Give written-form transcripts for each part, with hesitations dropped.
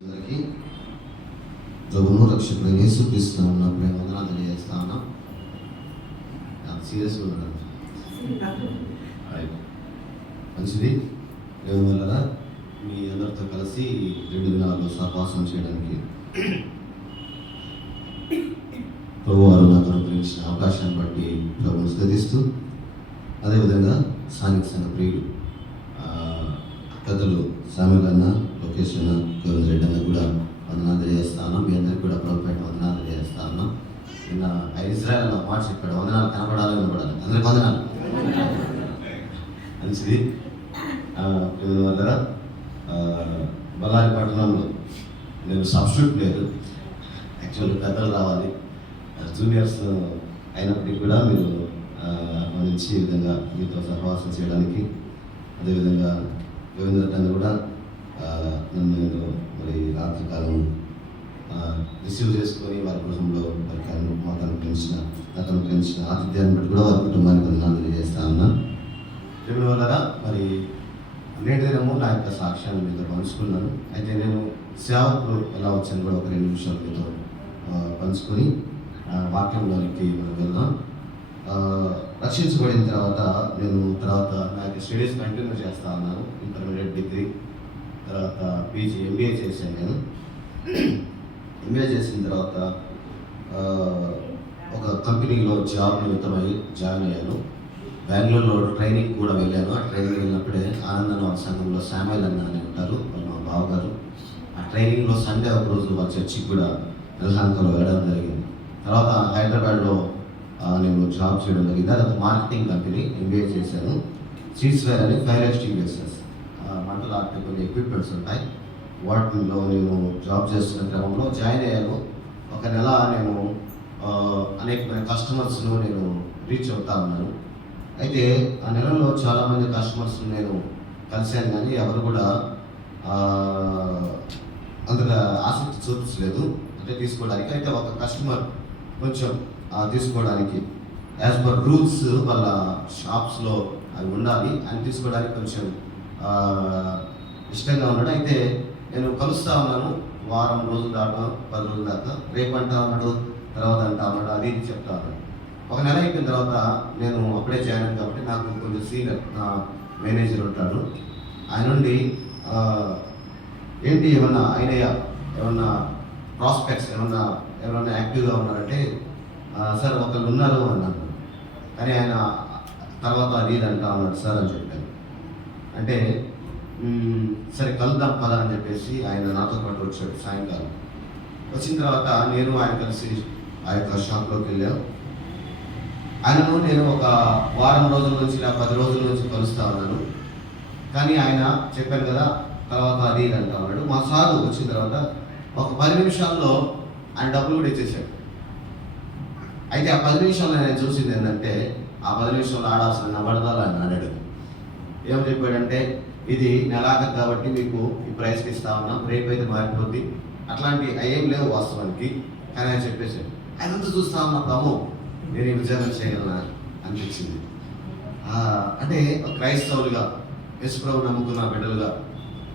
అందరికీ ప్రభువును రక్షకుడు యేసుక్రీస్తు నామమున ప్రేమ వందనాలు తెలియజేస్తా ఉన్నాం. సీరియస్గా ఉన్నాడు. మంచిది. దేవుని వల్ల మీ అందరితో కలిసి 2 దినాలు సహవాసం చేయడానికి ప్రభువారు నాకు అనుగ్రహించిన అవకాశాన్ని బట్టి ప్రభువును స్తుతిస్తూ, అదేవిధంగా స్థానిక సంఘ ప్రియులు పెద్దలు సామ్యుల్ అన్న, లోకేష్ అన్న, గోవింద రెడ్డి అన్న కూడా వందనాలు తెలియజేస్తాను. మీ అందరికీ కూడా ప్రభుపేట వందనాలు తెలియజేస్తాను. నిన్న ఇజ్రాయెల్ మాట చెప్పాడు, వందనాలు కనపడాలి వినపడాలి. అందరికి వందనాలు. మంచిది. వల్ల బళ్ళారి పట్టణంలో నేను సబ్స్టిట్యూట్ లేదు, యాక్చువల్గా పెద్దలు రావాలి, జూనియర్స్ అయినప్పటికీ కూడా మీరు మంచి విధంగా మీతో సహవాసం చేయడానికి, అదేవిధంగా గోవింద రెడ్డి కూడా నన్ను మరి రాత్రికాలం రిసీవ్ చేసుకొని వారి కుటుంబంలో నాకు అనుగ్రహించిన ఆతిథ్యాన్ని బట్టి కూడా వారి కుటుంబానికి వందనాలు తెలియజేస్తా ఉన్నా. దేవుని వల్ల మరి నేటి దినము నా యొక్క సాక్ష్యాన్ని మీతో పంచుకున్నాను. అయితే నేను సేవకులు ఎలా వచ్చాను కూడా ఒక 2 నిమిషాలు మీతో పంచుకొని వాక్యంలోనికి మనం వెళ్దాం. రక్షించబడిన తర్వాత నేను నా యొక్క స్టడీస్ కంటిన్యూ చేస్తా ఉన్నాను. ఇంటర్మీడియట్ డిగ్రీ తర్వాత పీజీ ఎంబీఏ చేశాను. నేను ఎంబీఏ చేసిన తర్వాత ఒక కంపెనీలో జాబ్ నిమిత్తమై జాయిన్ అయ్యాను. బెంగళూరులో ట్రైనింగ్ కూడా వెళ్ళాను. ఆ ట్రైనింగ్ వెళ్ళినప్పుడే ఆనందనవ సంఘంలో శామ్యుల్ అన్న అని ఉంటారు, మా బావగారు. ఆ ట్రైనింగ్లో సండే ఒక రోజు వాళ్ళ చర్చికి కూడా యలహంకలో వెళ్ళడం జరిగింది. తర్వాత హైదరాబాద్లో నేను జాబ్ చేయడం జరిగింది. అదొక మార్కెటింగ్ కంపెనీ, ఎంబీఏ చేశాను. సీడ్స్వేర్ అని ఫైర్ ఎక్స్టింగ్విషర్స్, మంటలు ఆపే కొన్ని ఎక్విప్మెంట్స్ ఉంటాయి, వాటిలో నేను జాబ్ చేస్తున్న క్రమంలో జాయిన్ అయ్యాను. ఒక నెల నేను అనేకమైన కస్టమర్స్ను నేను రీచ్ అవుతా ఉన్నాను. అయితే ఆ నెలలో చాలామంది కస్టమర్స్ను నేను కలిశాను, కానీ ఎవరు కూడా అంతగా ఆసక్తి చూపించలేదు అంటే తీసుకోవడానికి. అయితే ఒక కస్టమర్ కొంచెం తీసుకోవడానికి యాజ్ పర్ రూల్స్ వాళ్ళ షాప్స్లో అవి ఉండాలి అని తీసుకోవడానికి కొంచెం ఇష్టంగా ఉన్నాడు. అయితే నేను కలుస్తూ ఉన్నాను, వారం రోజుల దాకా 10 రోజుల దాకా. రేపు అంటా ఉన్నాడు, తర్వాత అంటా ఉన్నాడు, అది ఇది చెప్తా ఉన్నాడు. ఒక నెల అయిపోయిన తర్వాత నేను అప్పుడే జాయిన్ కాబట్టి నాకు కొంచెం సీనియర్ నా మేనేజర్ ఉంటాడు. ఆయన నుండి ఏంటి ఏమన్నా అయినాయా, ఏమన్నా ప్రాస్పెక్ట్స్ ఎవరన్నా యాక్టివ్గా ఉన్నారంటే, సార్ ఒకళ్ళు ఉన్నారు అన్నాను. కానీ ఆయన తర్వాత అది ఇది అంటా ఉన్నాడు సార్ అని చెప్పాను. అంటే సరే కలుద్దాం పదా అని చెప్పేసి ఆయన నాతో పాటు వచ్చాడు. సాయంకాలం వచ్చిన తర్వాత నేను ఆయన కలిసి ఆ యొక్క షాప్లోకి వెళ్ళాం. ఆయనను నేను ఒక వారం రోజుల నుంచి 10 రోజుల నుంచి కలుస్తూ ఉన్నాను. కానీ ఆయన చెప్పాను కదా తర్వాత అది ఇది అంటా ఉన్నాడు. మా సారు వచ్చిన తర్వాత ఒక 10 నిమిషాల్లో ఆయన డబ్బులు కూడా ఇచ్చేసాడు. అయితే ఆ 10 నిమిషాల్లో నేను చూసింది ఏంటంటే, ఆ 10 నిమిషాల్లో ఆడాల్సిన నబడదాలు ఆయన అన్నాడు. ఏం చెప్పాడంటే, ఇది నెలాఖరు కాబట్టి మీకు ఈ ప్రైస్కి ఇస్తా ఉన్నాం, రేపైతే మారిపోద్ది, అట్లాంటి అయ్యేం లేవు వాస్తవానికి. కానీ ఆయన చెప్పేసాడు. ఆయనంతా చూస్తా ఉన్నప్పుడు నేను ఈ ఉద్యోగం చేయగలనా అనిపించింది. అంటే క్రైస్తవులుగా యేసుప్రభు నమ్ముకున్న బిడ్డలుగా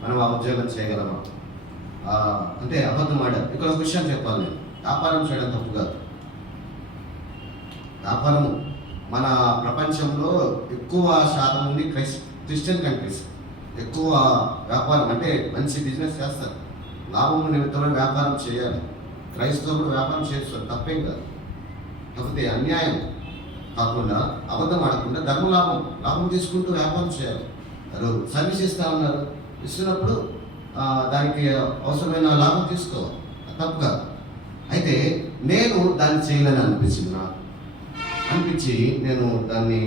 మనం ఆ ఉద్యోగం చేయగలమా? అంటే అబద్ధం ఆడారు. ఇక్కడ ఒక విషయం చెప్పాలి, నేను వ్యాపారం చేయడం తప్పు కాదు. వ్యాపారము మన ప్రపంచంలో ఎక్కువ శాతం ఉంది క్రిస్టియన్ కంట్రీస్. ఎక్కువ వ్యాపారం అంటే మంచి బిజినెస్ చేస్తారు, లాభం నిమిత్తమే వ్యాపారం చేయాలి. క్రైస్తవులు వ్యాపారం చేస్తారు, తప్పేం కాదు. కాకపోతే అన్యాయం కాకుండా, అబద్ధం ఆడకుండా లాభం తీసుకుంటూ వ్యాపారం చేయాలి. సర్వీస్ ఇస్తా ఉన్నారు, ఇస్తున్నప్పుడు దానికి అవసరమైన లాభం తీసుకోవాలి, తప్పు కాదు. అయితే నేను దాన్ని చేయాలని అనిపించి నేను దాన్ని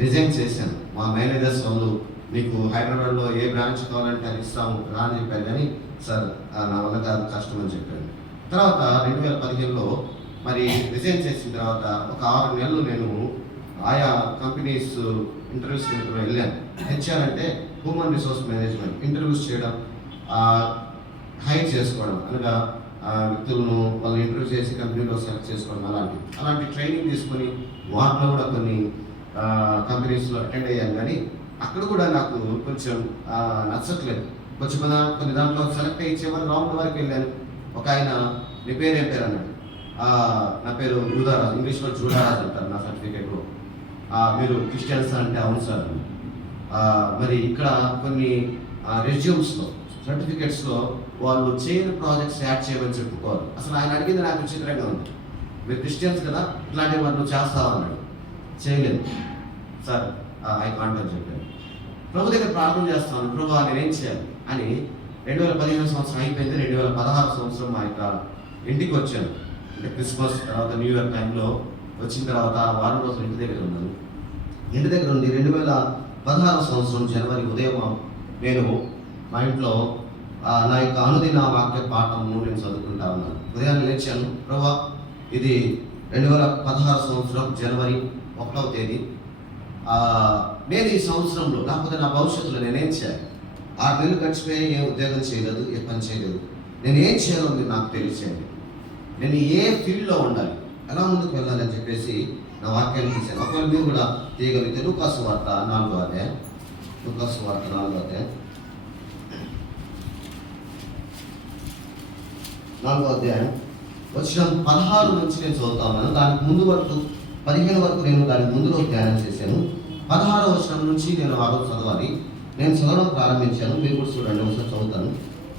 రిజైన్ చేశాను. మా మేనేజర్స్ వాళ్ళు మీకు హైదరాబాద్లో ఏ బ్రాంచ్ కావాలంటే అది ఇస్తాము రా అని చెప్పాను. కానీ సార్ నా వల్ల కాదు, కష్టం అని చెప్పాను. తర్వాత 2015లో మరి రిజైన్ చేసిన తర్వాత ఒక 6 నెలలు నేను ఆయా కంపెనీస్ ఇంటర్వ్యూస్ వెళ్ళాను. హెచ్ఆర్ అంటే హ్యూమన్ రిసోర్స్ మేనేజ్మెంట్, ఇంటర్వ్యూస్ చేయడం, హైర్ చేసుకోవడం, అనగా వ్యక్తులను వాళ్ళు ఇంటర్వ్యూ చేసి కంపెనీలో సెలెక్ట్ చేసుకోవడం, అలాంటి ట్రైనింగ్ తీసుకొని వాటిలో కూడా కొన్ని కంపెనీస్లో అటెండ్ అయ్యాను. కానీ అక్కడ కూడా నాకు కొంచెం నచ్చట్లేదు. కొన్ని దాంట్లో సెలెక్ట్ అయ్యి చివరి రౌండ్ వరకు వెళ్ళాను. ఒక ఆయన నీ పేరు ఏం పేరు అన్నాడు. నా పేరు జూదారాజు, ఇంగ్లీష్లో జూదారాజు అంటారు నా సర్టిఫికేట్లో. మీరు క్రిస్టియన్స్ అంటే అవును సార్. మరి ఇక్కడ కొన్ని రెజ్యూమ్స్లో సర్టిఫికేట్స్లో వాళ్ళు చేయని ప్రాజెక్ట్స్ యాడ్ చేయమని చెప్పుకోవాలి. అసలు ఆయన అడిగింది నాకు విచిత్రంగా ఉంది. మీరు క్రిస్టియన్స్ కదా, ఇట్లాంటివి మరి నువ్వు చేస్తావు అన్నాడు. చేయలేదు సార్, ఐ కాంట్ అని చెప్పాను. ప్రభు దగ్గర ప్రార్థన చేస్తాను, ప్రభు నేనేం చేయాలి అని. 2015 సంవత్సరం అయిపోయింది. 2016 సంవత్సరం మా యొక్క ఇంటికి వచ్చాను. అంటే క్రిస్మస్ తర్వాత న్యూ ఇయర్ టైంలో వచ్చిన తర్వాత వారం రోజులు ఇంటి దగ్గర ఉన్నాను. ఇంటి దగ్గర ఉంది 2016 సంవత్సరం జనవరి ఉదయం నేను మా ఇంట్లో నా యొక్క అనుదిన వాక్య పాఠము నేను చదువుకుంటా ఉన్నాను. ఉదయాన్నే లేచాను, ప్రభా ఇది 2016 సంవత్సరం జనవరి 1వ తేదీ. నేను ఈ సంవత్సరంలో లేకపోతే నా భవిష్యత్తులో నేనేం చేయాలి? 6 నెలలు గడిచిపోయి ఏ ఉద్యోగం చేయలేదు, ఏ పని చేయలేదు. నేను ఏం చేయాలో మీరు నాకు తెలియచేయండి. నేను ఏ ఫీల్డ్లో ఉండాలి, ఎలా ముందుకు వెళ్ళాలి అని చెప్పేసి నా వాక్యాన్ని తీశాను. ఒకవేళ మీరు కూడా తీయగలిగితే లూకాసు వార్త 4వ అధ్యాయం. లూకాసు వార్త 4వ అధ్యాయం 4వ అధ్యాయం వచ్చిన 16 నుంచి నేను చదువుతా ఉన్నాను. దానికి ముందు వరకు 15 వరకు నేను దానికి ముందులో ధ్యానం చేశాను. 16వ వచనం నుంచి నేను ఆ రోజు చదవాలి. నేను చదవడం ప్రారంభించాను. మీరు కూడా చూడండి, ఒకసారి చదువుతాను.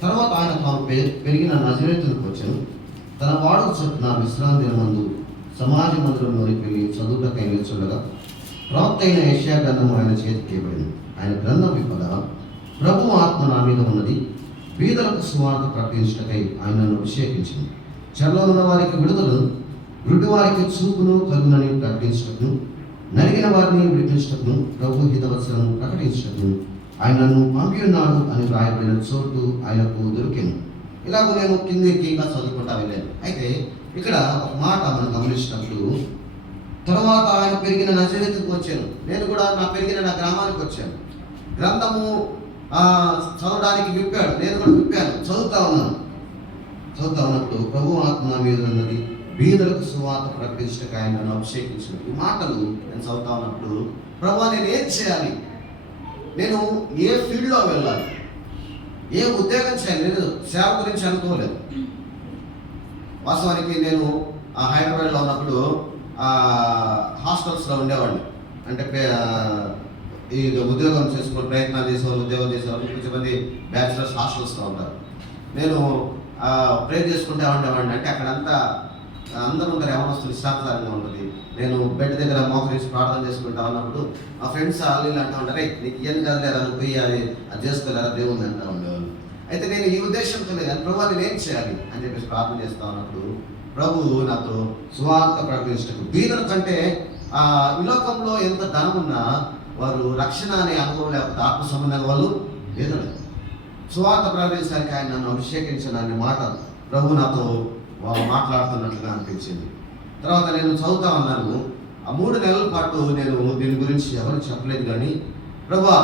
తర్వాత ఆయన తాను పెరిగిన నజరేతులకు వచ్చాను. తన వాడుకు చొప్పున విశ్రాంతి దినమందు సమాజ మందిరంలోనికి వెళ్ళి చదువులకై నిల్చుండగా ప్రవక్త అయిన యెషయా గ్రంథము ఆయన చేతికి ఇవ్వబడింది. ఆయన గ్రంథం విప్పగా ప్రభు ఆత్మ నా మీద ఉన్నది, బీదలకు సువార్త ప్రకటించటకై ఆయన నన్ను అభిషేకించింది. చెరలో ఉన్న వారికి విడుదలను, గుడ్డి వారికి చూపును కలుగునని ప్రకటించటకును, నలిగిన వారిని విడిపించటకును, ప్రభు హితవచనం ప్రకటించటకును ఆయన నన్ను పంపి ఉన్నాడు అని వ్రాయబడిన చోటు ఆయనకు దొరికింది. ఇలాగ నేను కిందికి ఇంకా చదువుకుంటా వెళ్ళాను. అయితే ఇక్కడ ఒక మాట మనం గమనించినప్పుడు, తర్వాత ఆయన పెరిగిన నజరేతుకు వచ్చాను. నేను కూడా పెరిగిన నా గ్రామానికి వచ్చాను. గ్రంథము చదవడానికి విప్పాడు, నేను కూడా విప్పాను, చదువుతా ఉన్నప్పుడు ప్రభు ఆత్మ నా మీద ఉన్నది, బీదలకు సువార్త ప్రకటించడానికి ఆయన నన్ను అభిషేకించిన. ఈ మాటలు నేను చదువుతా ఉన్నప్పుడు, ప్రభు నేను ఏం చేయాలి, నేను ఏ ఫీల్డ్లో వెళ్ళాలి, ఏ ఉద్యోగం చేయాలి. నేను సేవ గురించి అనుకోలేదు. వాస్తవానికి నేను హైదరాబాద్లో ఉన్నప్పుడు హాస్టల్స్లో ఉండేవాడిని. అంటే ఈ ఉద్యోగం చేసుకుని ప్రయత్నాలు చేసేవాళ్ళు, ఉద్యోగం చేసేవాళ్ళు కొంచెంమంది బ్యాచిలర్స్ హాస్టల్స్లో ఉంటారు. నేను ప్రేర్ చేసుకుంటూ ఉండేవాడిని. అంటే అక్కడంతా అందరూ ఉంటారు, ఎవరొస్తారు, ఇష్టానుసారంగా ఉంటుంది. నేను బెడ్ దగ్గర మోకరించి ప్రార్థన చేసుకుంటా ఉన్నప్పుడు మా ఫ్రెండ్స్ వాళ్ళు అంటూ ఉంటారు, నీకు ఇవన్నీ కదలేరా, నువ్వు పోయి అది చేసుకోలేరా దేవుని అంటూ ఉండేవాళ్ళు. అయితే నేను ఈ ఉద్దేశంతో లేదు, ప్రభు నేను ఏం చేయాలి అని చెప్పేసి ప్రార్థన చేస్తా ఉన్నప్పుడు ప్రభు నాతో సువార్త ప్రకటించటకు, బీదల కంటే ఈ లోకంలో ఎంత ధనం ఉన్నా వారు రక్షణ అనే అనుభవం లేకపోతే ఆత్మ సంబంధంగా వాళ్ళు బీదలు. సువార్త ప్రకటించడానికి ఆయన నన్ను అభిషేకించాలనే మాట ప్రభు నాతో మాట్లాడుతున్నట్లుగా అనిపించింది. తర్వాత నేను చదువుతా ఉన్నాను. ఆ 3 నెలల పాటు నేను దీని గురించి ఎవరు చెప్పలేదు. కానీ ప్రభా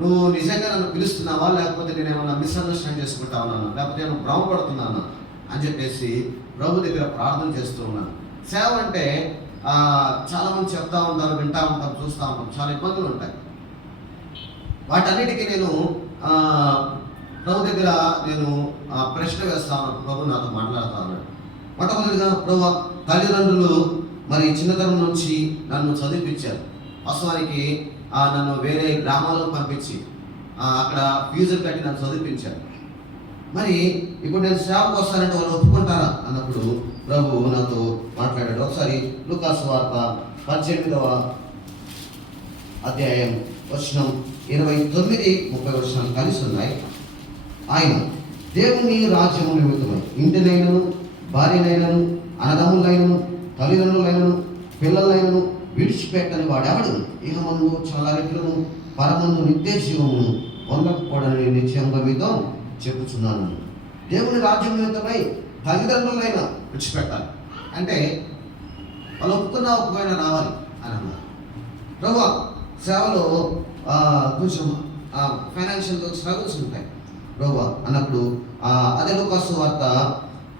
నువ్వు నిజంగా నన్ను పిలుస్తున్నావా, లేకపోతే నేను ఏమన్నా మిస్అండర్స్టాండ్ చేసుకుంటా ఉన్నాను, లేకపోతే నేను భ్రమపడుతున్నాను అని చెప్పేసి ప్రభు దగ్గర ప్రార్థన చేస్తూ ఉన్నాను. సేవ అంటే చాలామంది చెప్తా ఉంటారు, వింటా ఉంటాం, చూస్తూ ఉంటాం, చాలా ఇబ్బందులు ఉంటాయి. వాటన్నిటికీ నేను ప్రభు దగ్గర నేను ప్రశ్న వేస్తాను. ప్రభు నాతో మాట్లాడుతా ఉన్నాడు. మొట్టమొదటిగా ప్రభు తల్లిదండ్రులు మరి చిన్నతనం నుంచి నన్ను చదివించారు. వాస్తవానికి నన్ను వేరే గ్రామాలకు పంపించి అక్కడ ఫీజులు కట్టి నన్ను చదివించారు. మరి ఇప్పుడు నేను సేవకు వస్తానంటే వాళ్ళు ఒప్పుకుంటారా అన్నప్పుడు ప్రభు నాతో మాట్లాడాడు. ఒకసారి లూకాసు వార్త 18వ అధ్యాయం వచనం 29-30 వచనాలు కలిసి ఉన్నాయి. ఆయన దేవుని రాజ్యము నిమిత్తమై ఇంటినైనను, భార్యనైనను, అన్నదమ్ములైనను, తల్లిదండ్రులైనను, పిల్లలైనను విడిచిపెట్టని వాడెవడు ఇహమందు చల్లరికలను పరమందు నిత్య జీవమును పొందకపోవడని నిశ్చయంగా మీతో చెప్పుచున్నాను. దేవుని రాజ్యం నిమిత్తమై తల్లిదండ్రులైనా విడిచిపెట్టాలి అంటే వాళ్ళు ఒప్పుకున్నా రావాలి అని అన్నారు. ప్రభు సేవలో కొంచెం ఫైనాన్షియల్ స్ట్రగుల్స్ ఉంటాయి ప్రభు అన్నప్పుడు అదే లూకాసు వార్త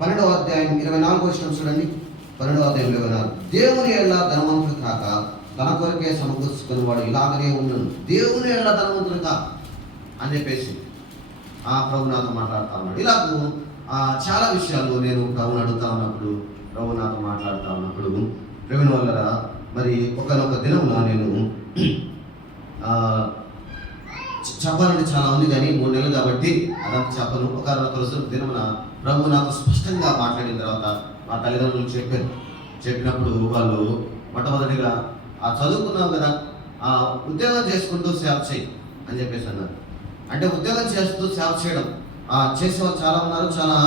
12వ అధ్యాయం 24వ వచనం చూడండి. 12వ అధ్యాయం 24, దేవుని ఎళ్ళ ధనవంతుడు కాక తన కొరకే సమకూర్చుకుని వాడు ఇలాగనే ఉన్నాడు. దేవుని ఎళ్ళ ధనవంతుడు కాక అని చెప్పేసి ప్రభు నాతో మాట్లాడుతూ ఉన్నాడు. ఇలాగూ చాలా విషయాలు నేను ప్రభుని అడుగుతా ఉన్నప్పుడు, ప్రభు నాతో మాట్లాడుతూ ఉన్నప్పుడు, ప్రభుని వల్ల మరి ఒకనొక దినమున నేను చెప్పాలంటే చాలా ఉంది, కానీ 3 నెలలు కాబట్టి అదంతా చెప్పను. ఒకనొక రోజు దినమున ప్రభు నాతో స్పష్టంగా మాట్లాడిన తర్వాత మా తల్లిదండ్రులు చెప్పినప్పుడు వాళ్ళు మొట్టమొదటిగా చదువుకున్నావు కదా, ఉద్యోగం చేసుకుంటూ సేవ చేయి అని చెప్పేసి అన్నారు. అంటే ఉద్యోగం చేస్తూ సేవ చేయడం చేసేవాళ్ళు చాలా ఉన్నారు. చాలా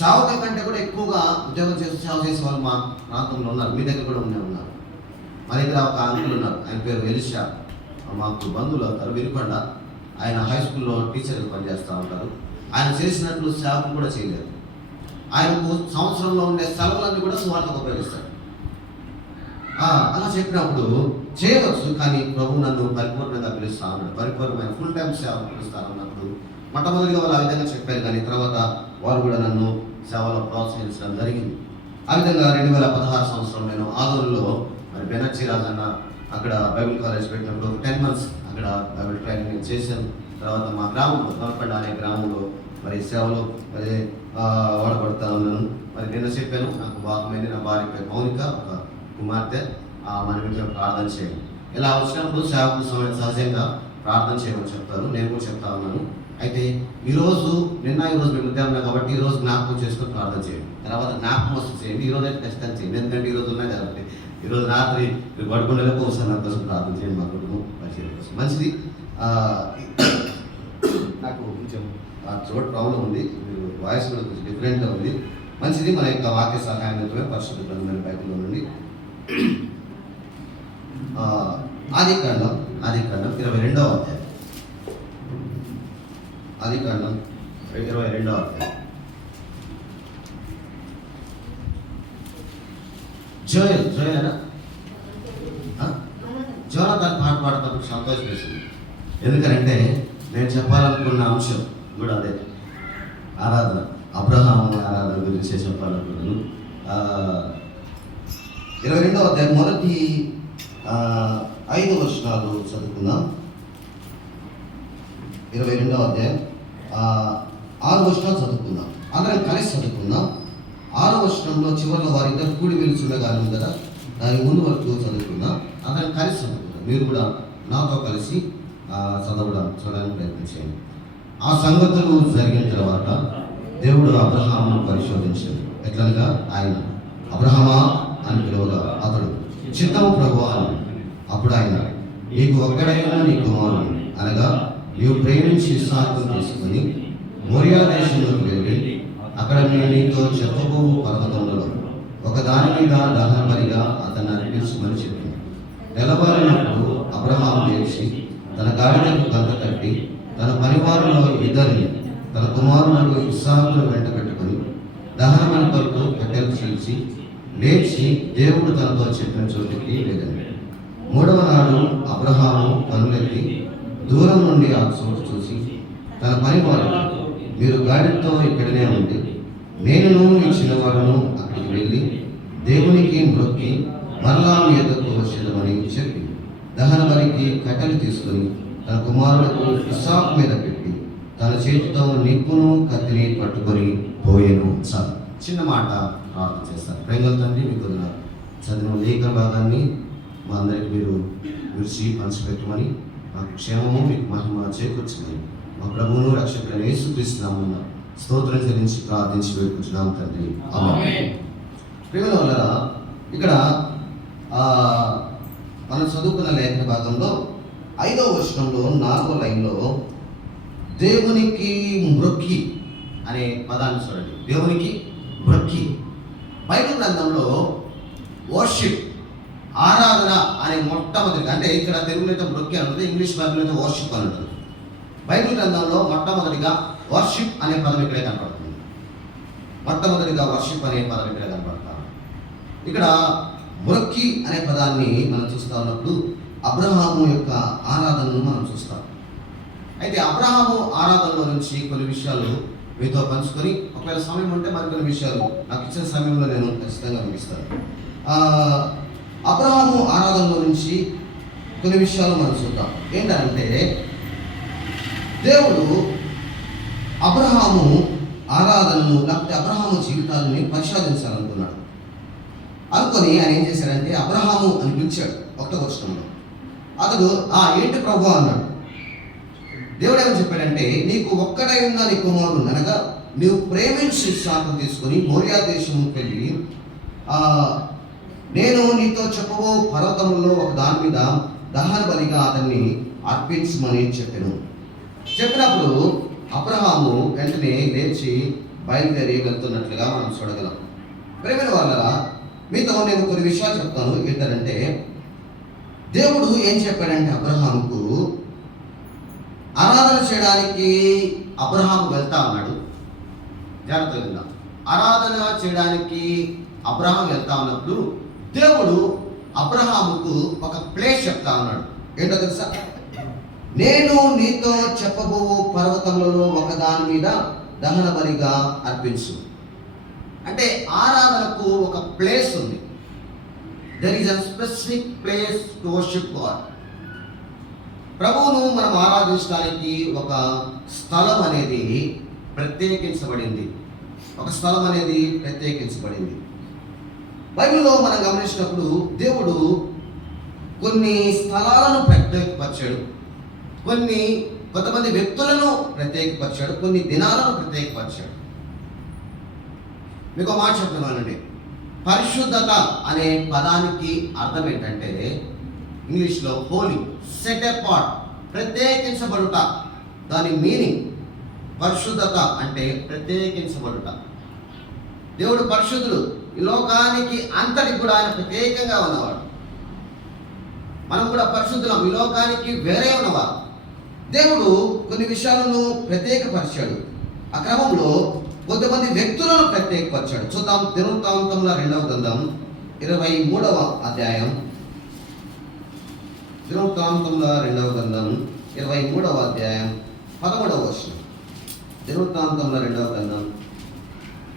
సేవకుల కంటే కూడా ఎక్కువగా ఉద్యోగం చేస్తూ సేవ చేసేవాళ్ళు మా ప్రాంతంలో ఉన్నారు. మీ దగ్గర కూడా ఉన్నారు. మా దగ్గర ఒక అంకుల్ ఉన్నారు, ఆయన పేరు ఎలిషా, మాకు బంధువులు అవుతారు, వినుకొండ. ఆయన హై స్కూల్లో టీచర్గా పనిచేస్తూ ఉంటారు. ఆయన చేసినట్లు సేవకు కూడా చేయలేదు. ఆయనకు సంవత్సరంలో ఉండే సెలవులన్నీ కూడా సువార్తకు ఉపయోగిస్తాడు. అలా చెప్పినప్పుడు చేయవచ్చు, కానీ ప్రభు నన్ను పరిపూర్ణంగా పిలుస్తా ఉన్నాడు, పరిపూర్ణమైన ఫుల్ టైం సేవ పిలుస్తాను అన్నప్పుడు మొట్టమొదటిగా వాళ్ళు ఆ విధంగా చెప్పారు. కానీ తర్వాత వారు కూడా నన్ను సేవలో ప్రోత్సహించడం జరిగింది. ఆ విధంగా 2016 సంవత్సరం నేను ఆదూరులో మరి బెనర్జీ రాజన్న అక్కడ బైబిల్ కాలేజ్ పెట్టినప్పుడు 10 months అక్కడ బైబిల్ ట్రైనింగ్ నేను చేశాను. తర్వాత మా గ్రామంలో నల్పండ అనే గ్రామంలో మరి సేవలో మరి వాడబడతా ఉన్నాను. మరి నిన్న చెప్పాను, నాకు భాగమైంది నా భార్య పేరు మౌనిక, ఒక కుమార్తె. మన ఇంట్లో ప్రార్థన చేయండి. ఇలా వచ్చినప్పుడు సేవకు సహజంగా ప్రార్థన చేయమని చెప్తారు, నేను కూడా చెప్తా ఉన్నాను. అయితే ఈరోజు ఈరోజు మేము ఉద్యోగం కాబట్టి ఈరోజు జ్ఞాపకం చేసుకొని ప్రార్థన చేయండి. తర్వాత జ్ఞాపకం వస్తూ చేయండి. ఈరోజు అయితే ఖచ్చితంగా చేయండి, ఎందుకంటే ఈరోజు ఉన్నాయి కాబట్టి. ఈరోజు రాత్రి మీరు పడుకునేలోపు ఒకసారి నా కోసం ప్రార్థన చేయండి, మా కుటుంబం పరిచయం కోసం. మంచిది. నాకు కొంచెం థ్రోట్ ప్రాబ్లం ఉంది, మీరు వాయిస్ కూడా కొంచెం డిఫరెంట్గా ఉంది. మంచిది. మన యొక్క వాక్య సహాయంతో పరిశుద్ధ గ్రంథమైన బైబిల్లో నుండి ఆదికాండం 22వ అధ్యాయం. ఆదికాండం 22వ అధ్యాయం. జోయల్ జోనాథన్ పాట పాడుతున్నప్పుడు సంతోషం వేసింది. ఎందుకంటే నేను చెప్పాలనుకున్న అంశం కూడా అదే, ఆరాధన, అబ్రహాము ఆరాధన గురించి చెప్పాలనుకున్నాను. 22వ అధ్యాయం మొదటి 5 వచనాలు చదువుకుందాం. 22వ అధ్యాయం 6 వచనాలు చదువుకుందాం. అందరం కలిసి చదువుకుందాం. 6వ వచనంలో చివరిలో వారిద్దరు కూడి వెలుచుండగా ఉంది కదా, దాని ముందు వరకు చదువుకుందాం. అందరం కలిసి చదువుకుందాం. మీరు కూడా నాతో కలిసి చూడడానికి ప్రయత్నించండి. ఆ సంగతులు జరిగిన తర్వాత దేవుడు అబ్రహామును పరిశోధించాడు. ఎట్లనగా ఆయన అబ్రహామా అని పిలువగా అతడు చిత్తము ప్రభువా అని. అప్పుడు ఆయన, నీకు ఒక్కడైనా నీ కుమారుడు అనగా నీవు ప్రేమించి ఇస్సాకును తీసుకుని మోరియా దేశంలోకి వెళ్ళి అక్కడ నేను నీతో చెప్పబో పర్వతములలో ఒకదాని మీద దహన బలిగా అతన్ని అర్పించమని చెప్పింది. తెల్లవారినప్పుడు అబ్రహాము లేచి తన గాడిదకు గంత కట్టి తన పరివారంలో ఇద్దరిని తన కుమారుడు ఇస్సాకును వెంట పెట్టుకుని దహనమైన కొరకు కట్టెలు చీల్చి లేచి దేవుడు తనతో చెప్పిన చోటికి వెళ్ళాడు. 3వ నాడు అబ్రహాము కనులెత్తి దూరం నుండి ఆ చోటు చూసి తన పనివారు, మీరు గాడితో ఇక్కడనే ఉండి నేను మీ చిన్నవాడును అక్కడికి వెళ్ళి దేవునికి మొక్కి మరలా మీ ఎద్దకు వచ్చేదమని చెప్పి దహన బలికి కట్టెలు తీసుకుని తన కుమారులకు ఇస్సాకు మీద పెట్టి తన చేతితో నిప్పును కత్తిని పట్టుకొని పోయేను. చాలు. చిన్న మాట ప్రార్థన చేస్తారు. ప్రేమల తండ్రి, మీకు చదివిన లేఖ భాగాన్ని మా అందరికి మీరు విరిచి పంచిపెట్టమని, మాకు క్షేమము మీకు మహిమ చేకూర్చమని మా ప్రభువును రక్షకుడైన యేసుక్రీస్తు నామమున స్తోత్రం చెల్లించి ప్రార్థించి వేడుకుంటున్నాం తండ్రి. ఆమేన్. ప్రేమల వల్ల ఇక్కడ మనం చదువుకున్న లేఖన భాగంలో 5వ వచనంలో 4వ లైన్లో దేవునికి మ్రొక్కి అనే పదాన్ని చూడండి. దేవునికి మ్రొక్కి. బైబిల్ గ్రంథంలో వర్షిప్, ఆరాధన అనే మొట్టమొదటి, అంటే ఇక్కడ తెలుగులో అయితే మ్రొక్కి అన్నది, ఇంగ్లీష్ బైబిల్ అయితే వర్షిప్ అని ఉంటుంది. బైబిల్ గ్రంథంలో మొట్టమొదటిగా వర్షిప్ అనే పదం ఇక్కడే కనపడుతుంది. మొట్టమొదటిగా వర్షిప్ అనే పదం ఇక్కడే కనపడతాం. ఇక్కడ మ్రొక్కి అనే పదాన్ని మనం చూస్తూ ఉన్నప్పుడు అబ్రహాము యొక్క ఆరాధనను మనం చూస్తాం. అయితే అబ్రహాము ఆరాధనలో నుంచి కొన్ని విషయాలు మీతో పంచుకొని, ఒకవేళ సమయం ఉంటే మరికొన్ని విషయాలు నాకు ఇచ్చిన సమయంలో నేను ఖచ్చితంగా ముగిస్తాను. అబ్రహాము ఆరాధనలో నుంచి కొన్ని విషయాలు మనం చూద్దాం. ఏంటంటే దేవుడు అబ్రహాము ఆరాధనను లేకపోతే అబ్రహాము జీవితాన్ని పరిశోధించాలనుకున్నాడు. అనుకొని ఆయన ఏం చేశాడంటే అబ్రహాము అని పిలిచాడు. 1వ వచనంలో అతడు ఏంటి ప్రభు అన్నాడు. దేవుడు ఏమని చెప్పాడంటే, నీకు ఒక్కడై ఉన్న నీ కుమారుడు అనగా నీవు ప్రేమించి శాపం తీసుకొని మోరియా దేశంకి వెళ్ళి నేను నీతో చెప్పబో పర్వతంలో ఒక దాని మీద దహన బలిగా అతన్ని అర్పించమని చెప్పినప్పుడు అబ్రహాము వెంటనే లేచి బయలుదేరి వెళ్తున్నట్లుగా మనం చూడగలం. ప్రేమైన వాళ్ళరా, మీతో నేను కొన్ని విషయాలు చెప్తాను. ఏంటంటే దేవుడు ఏం చెప్పాడంటే అబ్రహాముకు ఆరాధన చేయడానికి అబ్రహాము వెళ్తా ఉన్నాడు. జాగ్రత్తగా ఆరాధన చేయడానికి అబ్రహాం వెళ్తా ఉన్నప్పుడు దేవుడు అబ్రహాముకు ఒక ప్లేస్ చెప్తా ఉన్నాడు. ఏంటో తెలుసా? నేను నీతో చెప్పబో పర్వతములలో ఒకదాని మీద దహన బలిగా అర్పించు. అంటే ఆరాధనకు ఒక ప్లేస్ ఉంది. There is a specific place to worship God. ప్రభువును మనం ఆరాధించడానికి ఒక స్థలం అనేది ప్రత్యేకించబడింది. బైబిల్లో మనం గమనించినప్పుడు దేవుడు కొన్ని స్థలాలను ప్రత్యేకపరిచాడు, కొంతమంది వ్యక్తులను ప్రత్యేకపరిచాడు, కొన్ని దినాలను ప్రత్యేకపరిచాడు. మీకు మాట చెప్తున్నానండి. పరిశుద్ధత అనే పదానికి అర్థం ఏంటంటే ఇంగ్లీష్లో హోలీ, సెట్ అపార్ట్, ప్రత్యేకించబడుట. దాని మీనింగ్ పరిశుద్ధత అంటే ప్రత్యేకించబడుట. దేవుడు పరిశుద్ధుడు. ఈ లోకానికి అంతటికి కూడా ఆయన ప్రత్యేకంగా ఉన్నవాడు. మనం కూడా పరిశుద్ధులం, ఈ లోకానికి వేరే ఉన్నవారు. దేవుడు కొన్ని విషయాలను ప్రత్యేకపరిచాడు. ఆ క్రమంలో కొంతమంది వ్యక్తులను ప్రత్యేకపరిచాడు. చూద్దాం. దినవృత్తాంతముల 2వ గ్రంథం 23వ అధ్యాయం. దినవృత్తాంతముల 2వ గ్రంథం 23వ అధ్యాయం 13వ వచనం. దినవృత్తాంతముల 2వ గ్రంథం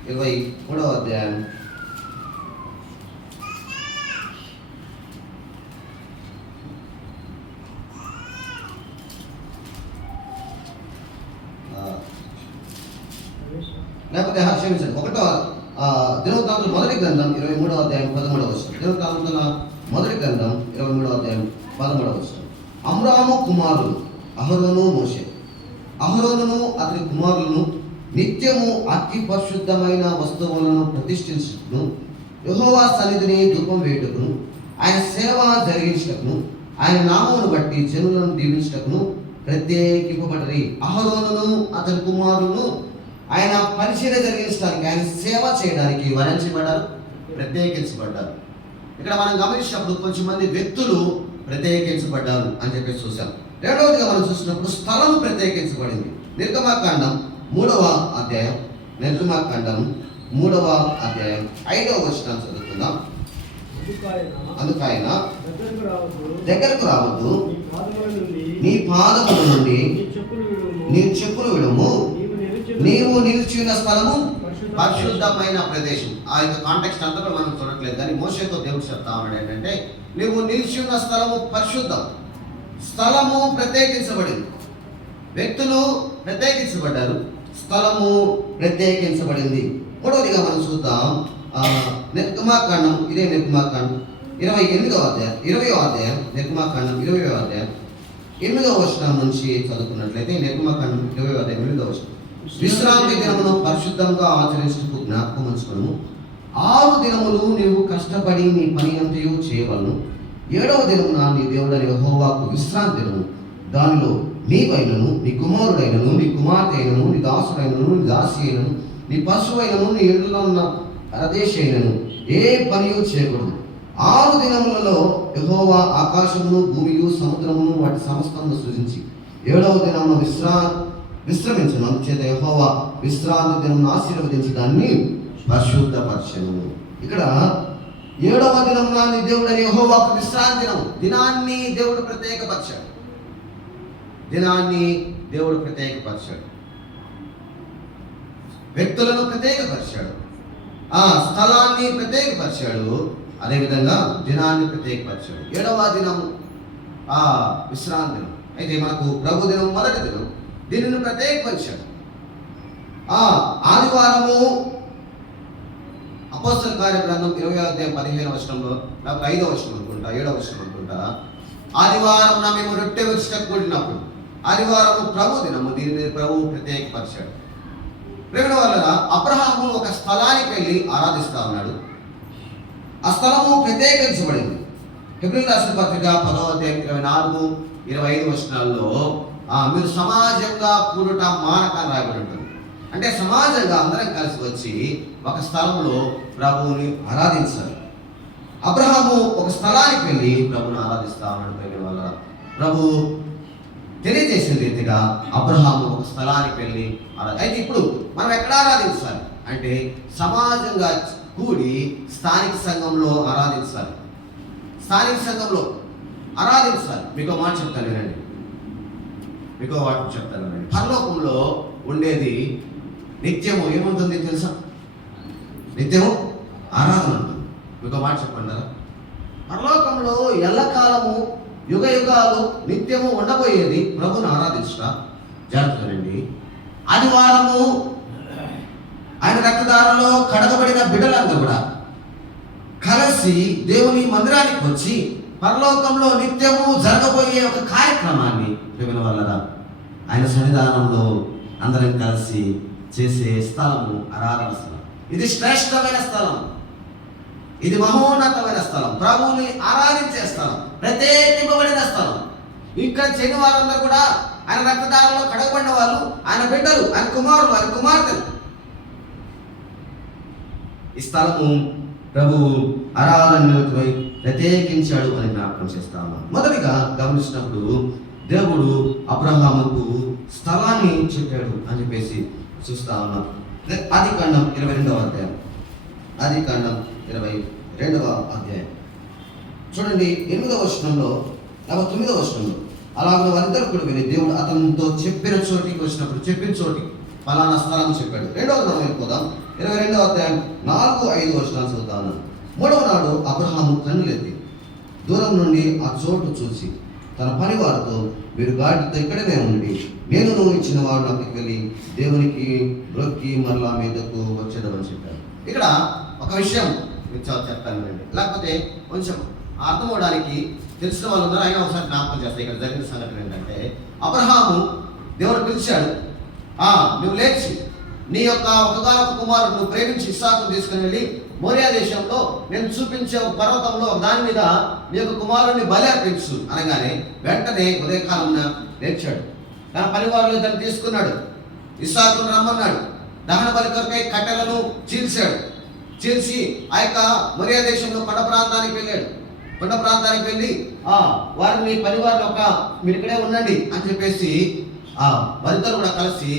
23వ అధ్యాయం 1వ మొదటి గ్రంథం 23వ అధ్యాయం 13వ వచనం. దినవృత్తాంతముల మొదటి గ్రంథం 23వ అధ్యాయం 13వ వచనం. అమ్రాము కుమారులు అహరోను మోషే. అహరోనును అతని కుమారులను నిత్యము అతి పరిశుద్ధమైన వస్తువులను ప్రతిష్ఠించుటకును, యెహోవా సన్నిధిని ధూపం వేయుటకును, ఆయన సేవ జరిగించుటకును, ఆయన నామమును బట్టి జనులను దీవించుటకును ప్రత్యేకింపబడ్డరి. అహరోనును అతని కుమారులను ఆయన పరిచర్య జరిగించడానికి, ఆయన సేవ చేయడానికి వరించబడ్డారు, ప్రత్యేకించబడ్డారు. ఇక్కడ మనం గమనించినప్పుడు కొంచెం మంది వ్యక్తులు ప్రత్యేకించబడ్డారు అని చెప్పేసి చూసాం. రెండవదిగా మనం చూసినప్పుడు స్థలం ప్రత్యేకించబడింది. నిర్గమాకాండం 3వ అధ్యాయం 5వ వచనం చదువుకుందాం. అందుకైన దగ్గరకు రావద్దు, నీ పాదముల నుండి నీ చెప్పులు విడుము, నీవు నిలిచిన స్థలము పరిశుద్ధమైన ప్రదేశం. ఆ యొక్క కాంటెక్స్ట్ అంతా మనం చూడట్లేదు, కానీ మోషేతో దేవుడు చెప్తా ఉన్నాడు ఏంటంటే, నువ్వు నిలిచి ఉన్న స్థలము పరిశుద్ధం. స్థలము ప్రత్యేకించబడింది, వ్యక్తులు ప్రత్యేకించబడ్డారు, స్థలము ప్రత్యేకించబడింది. మూడవదిగా మనం చూద్దాం. నిర్గమాకాండం, ఇదే నిర్గమాకాండం 20వ అధ్యాయం నిర్గమాకాండం 20వ అధ్యాయం 8వ వచనం నుంచి చదువుకున్నట్లయితే, నిర్గమాకాండం 20వ అధ్యాయం 8వ వచనం. విశ్రాంతి దినమును పరిశుద్ధంగా ఆచరించుటకు జ్ఞాపకం ఉంచుకొనుము. 6 దినములు నీవు కష్టపడి నీ పని అంతయు చేయవలను. 7వ దినమున నీ దేవుడైన యెహోవాకు విశ్రాంతి దినము. దానిలో నీవైనను, నీ కుమారుడైనను, నీ కుమార్తె అయినను, నీ దాసుడైనను, నీ దాసి అయినను, నీ పశువైనను, నీ ఇంట్లో ఉన్న పరదేశి అయినను ఏ పనియు చేయకూడదు. 6 దినములలో యెహోవా ఆకాశమును, భూమియు, సముద్రమును వాటి సమస్తమును సృజించి 7వ దినమున విశ్రమించను. అందుచేత యెహోవా విశ్రాంతి దినమును ఆశీర్వదించి దాన్ని పరిశుద్ధపరచెను. ఇక్కడ 7వ దినమున నీ దేవుడైన యెహోవాకు విశ్రాంతి దినాన్ని దేవుడు ప్రత్యేకపరిచాడు. వ్యక్తులను ప్రత్యేకపరిచాడు, ఆ స్థలాన్ని ప్రత్యేకపరిచాడు, అదేవిధంగా దినాన్ని ప్రత్యేకపరిచాడు. 7వ దినము విశ్రాంతి దినం. అయితే మనకు ప్రభు దినం మొదటి దినం, దీనిని ప్రత్యేకపరిచాడు. ఆదివారము అపోస్తల కార్యగ్రంథం 20:15 నాకు 5వ వచనం అనుకుంటా, 7వ వచనం అనుకుంటా. ఆదివారం మేము రొట్టె విరుచుటకు కూడినప్పుడు, ఆదివారము ప్రభు దినము, దీనిని ప్రభువు ప్రత్యేకపరిచాడు. ప్రేమ వల్ల అబ్రహాము ఒక స్థలానికి వెళ్ళి ఆరాధిస్తా ఉన్నాడు. ఆ స్థలము ప్రత్యేకించబడింది. హెబ్రీయులకు రాసిన పత్రిక 10:24-25 వచనాల్లో మీరు సమాజంగా కూడుట మానక అని రాయబడి ఉంటుంది. అంటే సమాజంగా అందరం కలిసి వచ్చి ఒక స్థలంలో ప్రభువుని ఆరాధించాలి. అబ్రహాము ఒక స్థలానికి వెళ్ళి ప్రభువుని ఆరాధిస్తా ఉన్నాడు. ప్రేమ వల్ల ప్రభు తెలియజేసిన రీతిగా అబ్రహాము ఒక స్థలానికి వెళ్ళి అయితే ఇప్పుడు మనం ఎక్కడ ఆరాధించాలి అంటే సమాజంగా కూడి స్థానిక సంఘంలో ఆరాధించాలి. స్థానిక సంఘంలో ఆరాధించాలి. మీకు మాట చెప్తాను వినండి, మీకు మాట చెప్తాను వినండి. పరలోకంలో ఉండేది నిత్యము ఏముంటుంది తెలుసా? నిత్యము ఆరాధన ఉంటుంది. మీకు మాట చెప్పండి. పరలోకంలో ఎల్లకాలము యుగ యుగాలు నిత్యము ఉండబోయేది ప్రభుని ఆరాధించట. జాగ్రత్తనండి. ఆదివారము ఆయన రక్తదారంలో కడగబడిన బిడ్డలందరూ కూడా కలిసి దేవుని మందిరానికి వచ్చి పరలోకంలో నిత్యము జరగబోయే ఒక కార్యక్రమాన్ని ప్రేమ వల్ల ఆయన సన్నిధానంలో అందరం కలిసి చేసే స్థలము ఆరాధన స్థలం. ఇది శ్రేష్టమైన స్థలం, ఇది మహోన్నతమైన స్థలం, ప్రభువుని ఆరాధించే స్థలం, ప్రత్యేకింపబడిన స్థలం. ఇక్కడ చేయని వారందరూ కూడా ఆయన రక్తదారంలో కడగబడిన వాళ్ళు, ఆయన బిడ్డలు, ఆయన కుమారులు, ఆయన కుమార్తెలు. ఈ స్థలము ప్రభు ఆరాధనపై ప్రత్యేకించాడు అని జ్ఞాపకం చేస్తా ఉన్నాం. మొదటిగా గమనించినప్పుడు దేవుడు అబ్రహాముకు స్థలాన్ని చెప్పాడు అని చెప్పేసి చూస్తా ఉన్నాం. ఆదికాండం 22వ అధ్యాయం, ఆదికాండం 22వ అధ్యాయం చూడండి. 8వ వచనంలో 9వ వచనంలో అలాగే వారిద్దరు కూడా విని దేవుడు అతనితో చెప్పిన చోటికి వచ్చినప్పుడు చెప్పిన చోటికి ఫలానా స్థలం చెప్పాడు. రెండవది మనం వెళ్ళిపోదాం. 22వ అధ్యాయం 4-5 వచనాలు చదువుతాను. 3వ నాడు అబ్రహాము కన్నులెత్తి దూరం నుండి ఆ చోటు చూసి తన పనివారితో, మీరు గాడితో ఇక్కడనే ఉండి నేను నువ్వు ఇచ్చిన వాడు అక్కడికి వెళ్ళి దేవునికి బ్రొక్కి మరలా మీదకు వచ్చేదని చెప్పారు. ఇక్కడ ఒక విషయం చెప్తాను, లేకపోతే కొంచెం అర్థం అవడానికి తెలిసిన వాళ్ళు ఉన్నారు, అయినా ఒకసారి జ్ఞాపకం చేస్తాయి. ఇక్కడ జరిగిన సంఘటన ఏంటంటే, అబ్రహాము దేవుడు పిలిచాడు, నువ్వు లేచి నీ యొక్క ఒకగానొక కుమారుడు నువ్వు ప్రేమించి ఇస్సాకును తీసుకుని వెళ్ళి మోరియా దేశంలో నేను చూపించే ఒక పర్వతంలో దాని మీద నీ యొక్క కుమారుడిని బలి అర్పించు అనగానే వెంటనే ఉదయకాలం లేచాడు. తన పనివారులు దాన్ని తీసుకున్నాడు, ఇస్సాకును రమ్మన్నాడు. దహన బలి కొరకై కట్టెలను చీల్చాడు. చీల్చి ఆ యొక్క మోరియా దేశంలో కొండ ప్రాంతానికి వెళ్ళాడు. కొండ ప్రాంతానికి వెళ్ళి వారిని పనివారు మీరు ఇక్కడే ఉండండి అని చెప్పేసి వారిద్దరు కూడా కలిసి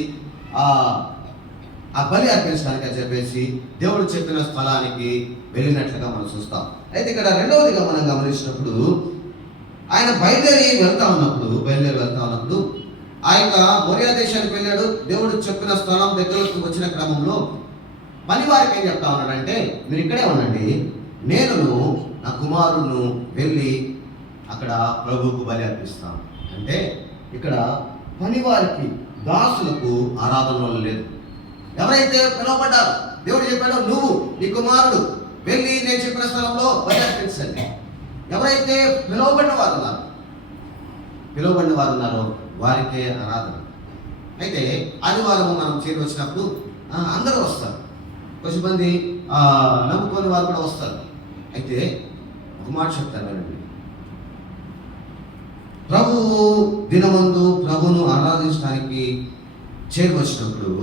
ఆ బలి అర్పించడానికి అని చెప్పేసి దేవుడు చెప్పిన స్థలానికి వెళ్ళినట్లుగా మనం చూస్తాం. అయితే ఇక్కడ రెండవదిగా మనం గమనించినప్పుడు ఆయన బయలుదేరి వెళ్తా ఉన్నప్పుడు ఆ యొక్క మోరియా దేశానికి వెళ్ళాడు. దేవుడు చెప్పిన స్థలం దగ్గరకు వచ్చిన క్రమంలో పని వారికి ఏం చెప్తా ఉన్నాడంటే, మీరు ఇక్కడే ఉండండి, నేను నా కుమారుడును వెళ్ళి అక్కడ ప్రభువుకు బలి అర్పిస్తాను. అంటే ఇక్కడ పనివారికి, దాసులకు ఆరాధన వల్ల లేదు. ఎవరైతే పిలువబడ్డారో దేవుడు చెప్పాడో నువ్వు నీ కుమారుడు వెళ్ళి నేను చెప్పిన స్థలంలో బలి అర్పించండి. ఎవరైతే పిలువబడిన వారు ఉన్నారో వారికే ఆరాధన. అయితే ఆదివారం మనం చేరి వచ్చినప్పుడు అందరూ వస్తారు, కొంతమంది నమ్ముకొని వారు కూడా వస్తారు. అయితే ఒక మాట చెప్తాను వినండి. ప్రభువు దినమందు ప్రభువును ఆరాధించడానికి చేరి వచ్చినప్పుడు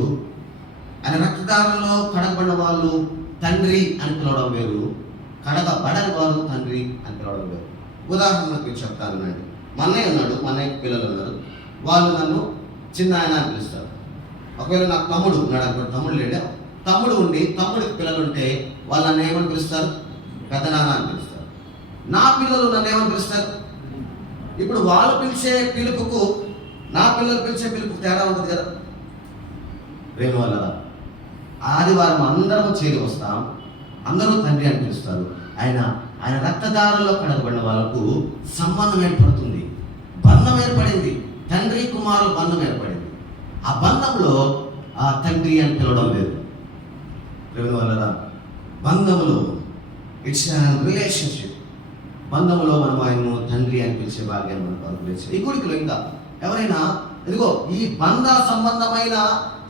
ఆయన రక్తదారంలో కడగబడిన వాళ్ళు తండ్రి అని పిలవడం వేరు, కడగబడని వాళ్ళు తండ్రి అని పిలవడం వేరు. ఉదాహరణకు చెప్తాను అండి. మా అన్నయ్య ఉన్నాడు, మా అన్నయ్యకి పిల్లలు ఉన్నారు, వాళ్ళు నన్ను చిన్న ఆయన అని పిలుస్తారు. ఒకవేళ నాకు తమ్ముడు ఉన్నాడు అనుకోండి, తమ్ముడు లేడా, తమ్ముడు ఉండి తమ్ముడికి పిల్లలు ఉంటే వాళ్ళు నన్ను ఏమని పిలుస్తారు? పెద్దనాన్న అని పిలుస్తారు. నా పిల్లలు నన్ను ఏమని పిలుస్తారు? ఇప్పుడు వాళ్ళు పిలిచే పిలుపుకు నా పిల్లలు పిలిచే పిలుపుకు తేడా ఉంటుంది కదా. ప్రేమ వల్ల ఆదివారం అందరం చేరి వస్తాం, అందరూ తండ్రి అని పిలుస్తారు. ఆయన రక్తదారుల్లో కడగబడిన వాళ్ళకు సంబంధం ఏర్పడుతుంది, బంధం ఏర్పడింది, తండ్రి కుమారుల బంధం ఏర్పడింది. ఆ బంధంలో తండ్రి అని పిలవడం లేదు. ప్రేమ వల్ల బంధములో ఇట్స్ రిలేషన్షిప్. బంధములో మనం ఆయన్ను తండ్రి అని పిలిచే భాగ్యాన్ని మనకు అనుగ్రహించారు. ఈ గుడికలో ఇంకా ఎవరైనా ఇదిగో ఈ బంధ సంబంధమైన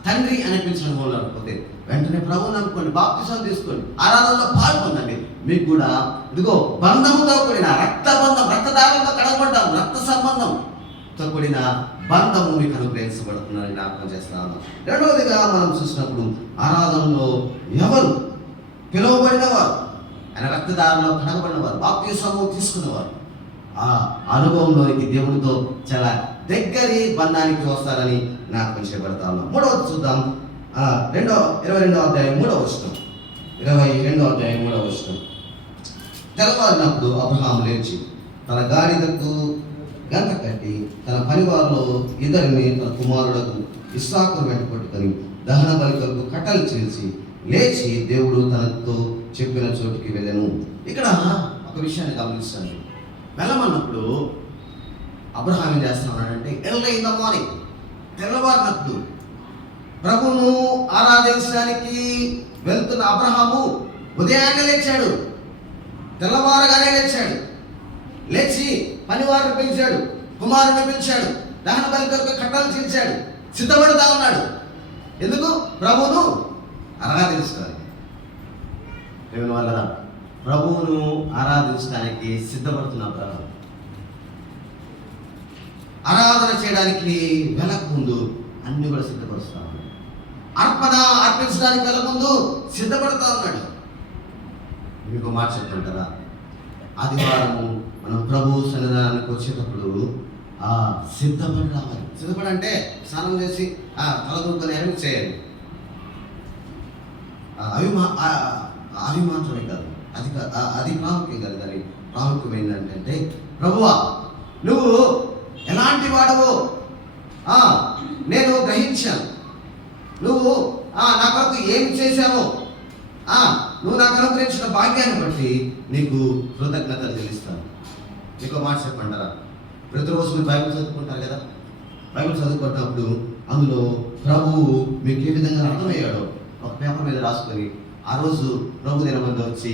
తండ్రి అని పిలిచిన వాళ్ళు అనుకోతే వెంటనే ప్రభువుని అనుకోండి, బాప్తిసం తీసుకోండి, ఆరాధనలో పాల్గొనండి. మీకు కూడా ఇదిగో బంధముతో కూడిన రక్తబంధం, రక్తదారంతో కడగబడ్డాం, రక్త సంబంధంతో కూడిన బంధము మీకు అనుగ్రహించబడుతుందని జ్ఞాపకం చేస్తున్నాను. రెండవదిగా మనం చూసినప్పుడు ఆరాధనలో ఎవరు పిలువబడినవారు, ఆయన రక్తదారంలో కడగబడినవారు, బాప్తిసము తీసుకున్నవారు ఆ అనుభవంలోనికి దేవునితో చాలా దగ్గరి బంధానికి వస్తారని జ్ఞాపకం చేయబడతా ఉన్నాం. మూడవది చూద్దాం. 22వ అధ్యాయం 3వ వచనం. 22వ అధ్యాయం 3వ వచనం. తెల్లవారినప్పుడు అబ్రహాము లేచి తన గాడిదకు గంట కట్టి తన పనివారిలో ఇద్దరిని తన కుమారులకు ఇస్సాకు వెంట పట్టుకొని దహన బలికలకు కట్టలు చేసి లేచి దేవుడు తనతో చెప్పిన చోటుకి వెళ్ళాను. ఇక్కడ ఒక విషయాన్ని గమనిస్తాను. వెళ్ళమన్నప్పుడు అబ్రహాం ఏం చేస్తున్నాడంటే ఎర్లీ ఇన్ ద మార్నింగ్, తెల్లవారినప్పుడు ప్రభువును ఆరాధించడానికి వెళ్తున్న అబ్రహాము ఉదయాన్నే లేచాడు, తెల్లవారుగానే లేచాడు. లేచి పనివారిని పిలిచాడు, కుమారుని పిలిచాడు, దహన బలికలకు కట్టలు చేర్చాడు, సిద్ధపడతా ఉన్నాడు. ఎందుకు? ప్రభువును ఆరాధించడానికి. దేవుని వల్ల ప్రభువును ఆరాధించడానికి సిద్ధపడుతున్న అబ్రహాం ఆరాధన చేయడానికి వెళ్ళక ముందు అన్ని కూడా సిద్ధపరుస్తా ఉన్నాడు. అర్పణ అర్పించడానికి వెళ్ళక ముందు సిద్ధపడతా ఉన్నాడు. మీకు మాట చెప్తుంటారా, ఆదివారము మనం ప్రభు సన్నిధానానికి వచ్చేటప్పుడు సిద్ధపడి రావాలి. సిద్ధపడంటే స్నానం చేసి తలదూకొని ఏమి చేయాలి. అవి మాత్రమే కాదు, అది ప్రాముఖ్యం కాదు. కానీ ప్రాముఖ్యం ఏంటంటే ప్రభువా నువ్వు ఎలాంటి వాడవో నేను గ్రహించాను, నువ్వు నా కొరకు ఏమి చేశావో, నువ్వు నాకు అనుగ్రహించిన భాగ్యాన్ని బట్టి నీకు కృతజ్ఞతలు చెల్లిస్తాను. నీకు మాట చెప్పంటారా, ప్రతిరోజు మీరు బైబిల్ చదువుకుంటారు కదా, బైబిల్ చదువుకున్నప్పుడు అందులో ప్రభువు మీకు ఏ విధంగా అర్థమయ్యాడో ఒక పేపర్ మీద రాసుకొని ఆ రోజు ప్రభు దినం మీద వచ్చి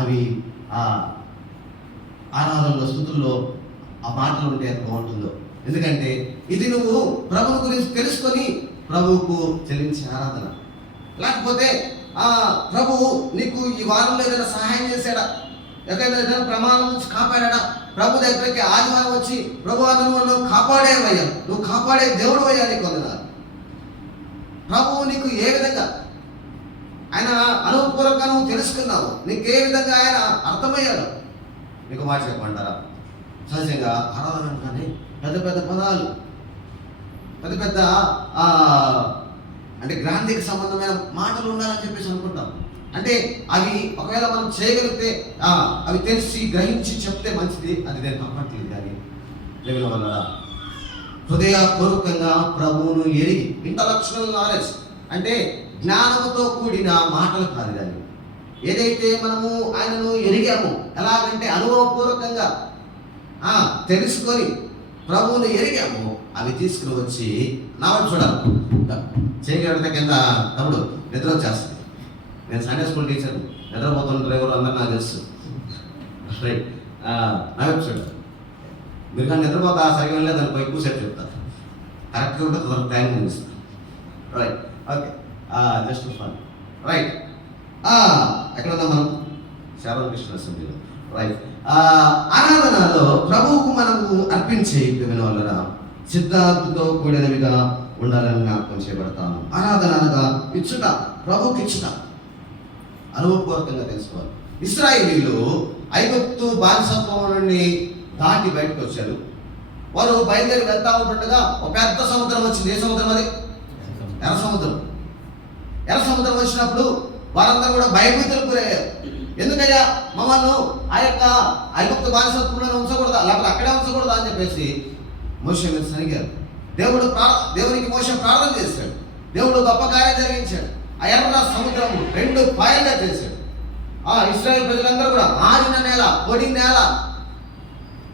అవి ఆరాధనలో స్థుతుల్లో ఆ మాటలు ఉంటే ఎంత బాగుంటుందో. ఎందుకంటే ఇది నువ్వు ప్రభువు గురించి తెలుసుకొని ప్రభువుకు చెల్లించే ఆరాధన. లేకపోతే ప్రభువు నీకు ఈ వారంలో ఏదైనా సహాయం చేశాడా, ఎక్కడైనా ప్రమాదం నుంచి కాపాడా, ప్రభు దగ్గరికి ఆదివారం వచ్చి ప్రభు నువ్వు కాపాడేవయ్యా, నువ్వు కాపాడే దేవుడు అయ్యా, నీకు వందనాలు. ప్రభువు నీకు ఏ విధంగా ఆయన అనుభవపూర్వకంగా నువ్వు తెలుసుకున్నావు, నీకు ఏ విధంగా ఆయన అర్థమయ్యాడు. నీకు మాట చెప్పమంటారా, సహజంగా ఆరాధన అంటానే పెద్ద పెద్ద పదాలు, పెద్ద పెద్ద అంటే గ్రాంధిక సంబంధమైన మాటలు ఉండాలని చెప్పేసి అనుకుంటాం. అంటే అవి ఒకవేళ మనం చేయగలిగితే అవి తెలిసి గ్రహించి చెప్తే మంచిది, అది నేను తప్పట్లేదు. కానీ దేవుని వల్ల హృదయపూర్వకంగా ప్రభువును ఎరిగి, ఇంటలెక్చువల్ నాలెడ్జ్ అంటే జ్ఞానముతో కూడిన మాటలు కాదు. కానీ ఏదైతే మనము ఆయనను ఎరిగామో, ఎలాగంటే అనుభవపూర్వకంగా తెలుసుకొని ప్రభువును ఎరిగామో అవి తీసుకుని వచ్చి నా వైపు చూడాలి. చేయగలిగితే కింద తమ్ముడు నిద్ర వచ్చేస్తుంది. నేను సండే స్కూల్ టీచర్, నిద్రపోతున్న డ్రైవర్ అందరూ నాకు తెలుసు. రైట్, నా వైపు చూడాలి. మీరు కానీ నిద్రపోతా సరిగా వెళ్ళే దానికి ఎక్కువ సేపు చెప్తారు, కరెక్ట్గా ఉంటే తొందరగా టైం ముగిస్తాను. Right, okay, just fun. Right, ఎక్కడ ఉన్నాం మనం? శారద కృష్ణ అసెంబ్లీలో. రైట్, ఆరాధనలో ప్రభువుకు మనము అర్పించే వలన సిద్ధాంతంతో కూడినవిగా ఉండాలని జ్ఞాపకం చేయబడతాను. ఆరాధన అనగా ఇచ్చుట, ప్రభువుకి ఇచ్చుట, అనుభవపూర్వకంగా తెలుసుకోవాలి. ఇశ్రాయేలీయులు ఐగుప్తు బానిసత్వం నుండి దాటి బయటకు వచ్చారు. వారు బయలుదేరి వెళ్తా ఉంటుండగా ఒక పెద్ద సముద్రం వచ్చింది. ఏ సముద్రం అది? ఎర్ర సముద్రం. ఎర్ర సముద్రం వచ్చినప్పుడు వారందరూ కూడా భయభీతులకు గురయ్యారు. ఎందుకయ్యా మమ్మల్ని ఆ యొక్క ఐగుప్తు బానిసత్వంలో ఉంచకూడదా, లేకపోతే అక్కడే ఉంచకూడదా అని చెప్పేసి మోషే మీద సరిగారు. దేవునికి మోషే ప్రార్థన చేశాడు. దేవుడు గొప్ప కార్యం జరిగించాడు. ఆ ఎర్ర సముద్రం 2 పాయలుగా చేశాడు. ఇశ్రాయేల్ ప్రజలందరూ కూడా ఆరిన నేల, పొడి నేల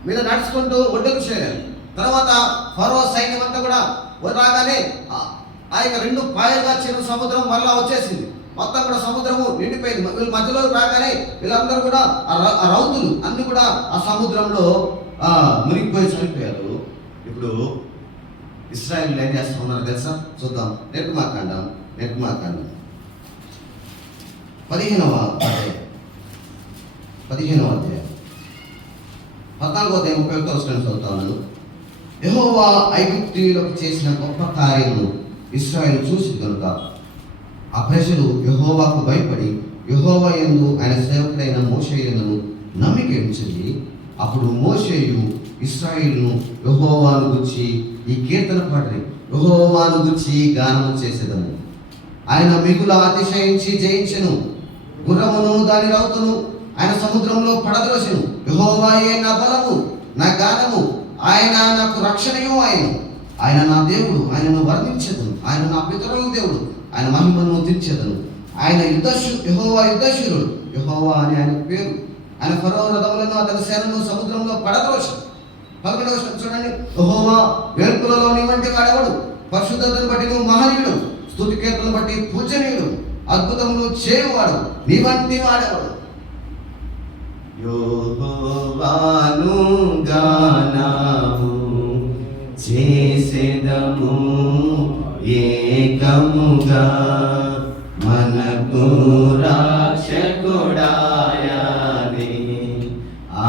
మీద నడుచుకుంటూ ఒడ్డుకు చేరారు. తర్వాత ఫరో సైన్యం అంతా కూడా రాగానే ఆ యొక్క 2 పాయలుగా చిన్న సముద్రం మరలా వచ్చేసింది. మొత్తం కూడా సముద్రము నిండిపోయింది. వీళ్ళ మధ్యలో రాగానే వీళ్ళందరూ కూడా ఆ రౌతులు అన్ని కూడా ఆ సముద్రంలో మునిగిపోయి చనిపోయారు. ఇప్పుడు ఇశ్రాయేలు ఏం చేస్తూ ఉన్నారు తెలుసా? చూద్దాం. నిర్గమాకాండం 15వ అధ్యాయం 14వ అధ్యాయం 31 చదువుతా ఉన్నాను. యెహోవా ఐగుప్తీయులకు చేసిన గొప్ప కార్యములు ఇశ్రాయేలు చూసి కనుక ఆ ప్రజలు యెహోవాకు భయపడి యెహోవా యందు ఆయన సేవకుడైన మోషే యందును నమ్మిక ఉంచి, అప్పుడు మోషేయు ఇశ్రాయేలును యెహోవాను గురించి ఈ కీర్తన పాడి యెహోవాను గురించి గానము చేసేదము. ఆయన మిగుల అతిశయించి జయించెను, గుర్రమును దాని రౌతును ఆయన సముద్రంలో పడద్రోసెను. యెహోవాయే నా బలము, నా గానము, ఆయన నాకు రక్షణయు ఆయన నా దేవుడు, ఆయనను వర్ణించెదను. ఆయన నా పితరుల దేవుడు, ఆయన మహిమను తీర్చెదను. ఆయన యెహోవా యుద్ధశూరుడు, యెహోవా అని ఆయన పేరు. ఆయన ఫరో రథములను అతని సేనను సముద్రంలో పడద్రోసెను. 11వ చూడండి. యెహోవా వేల్పులలో నీ వంటి వాడెవడు? పరిశుద్ధతను బట్టి నువ్వు మహనీయుడు, స్తుతి కీర్తనను బట్టి పూజనీయుడు, అద్భుతములు చేయువాడు, నీ వంటి వాడెవడు? యెహోవాను గానము చేసెదము ఏకముగా, మనకు రక్షకుడాయని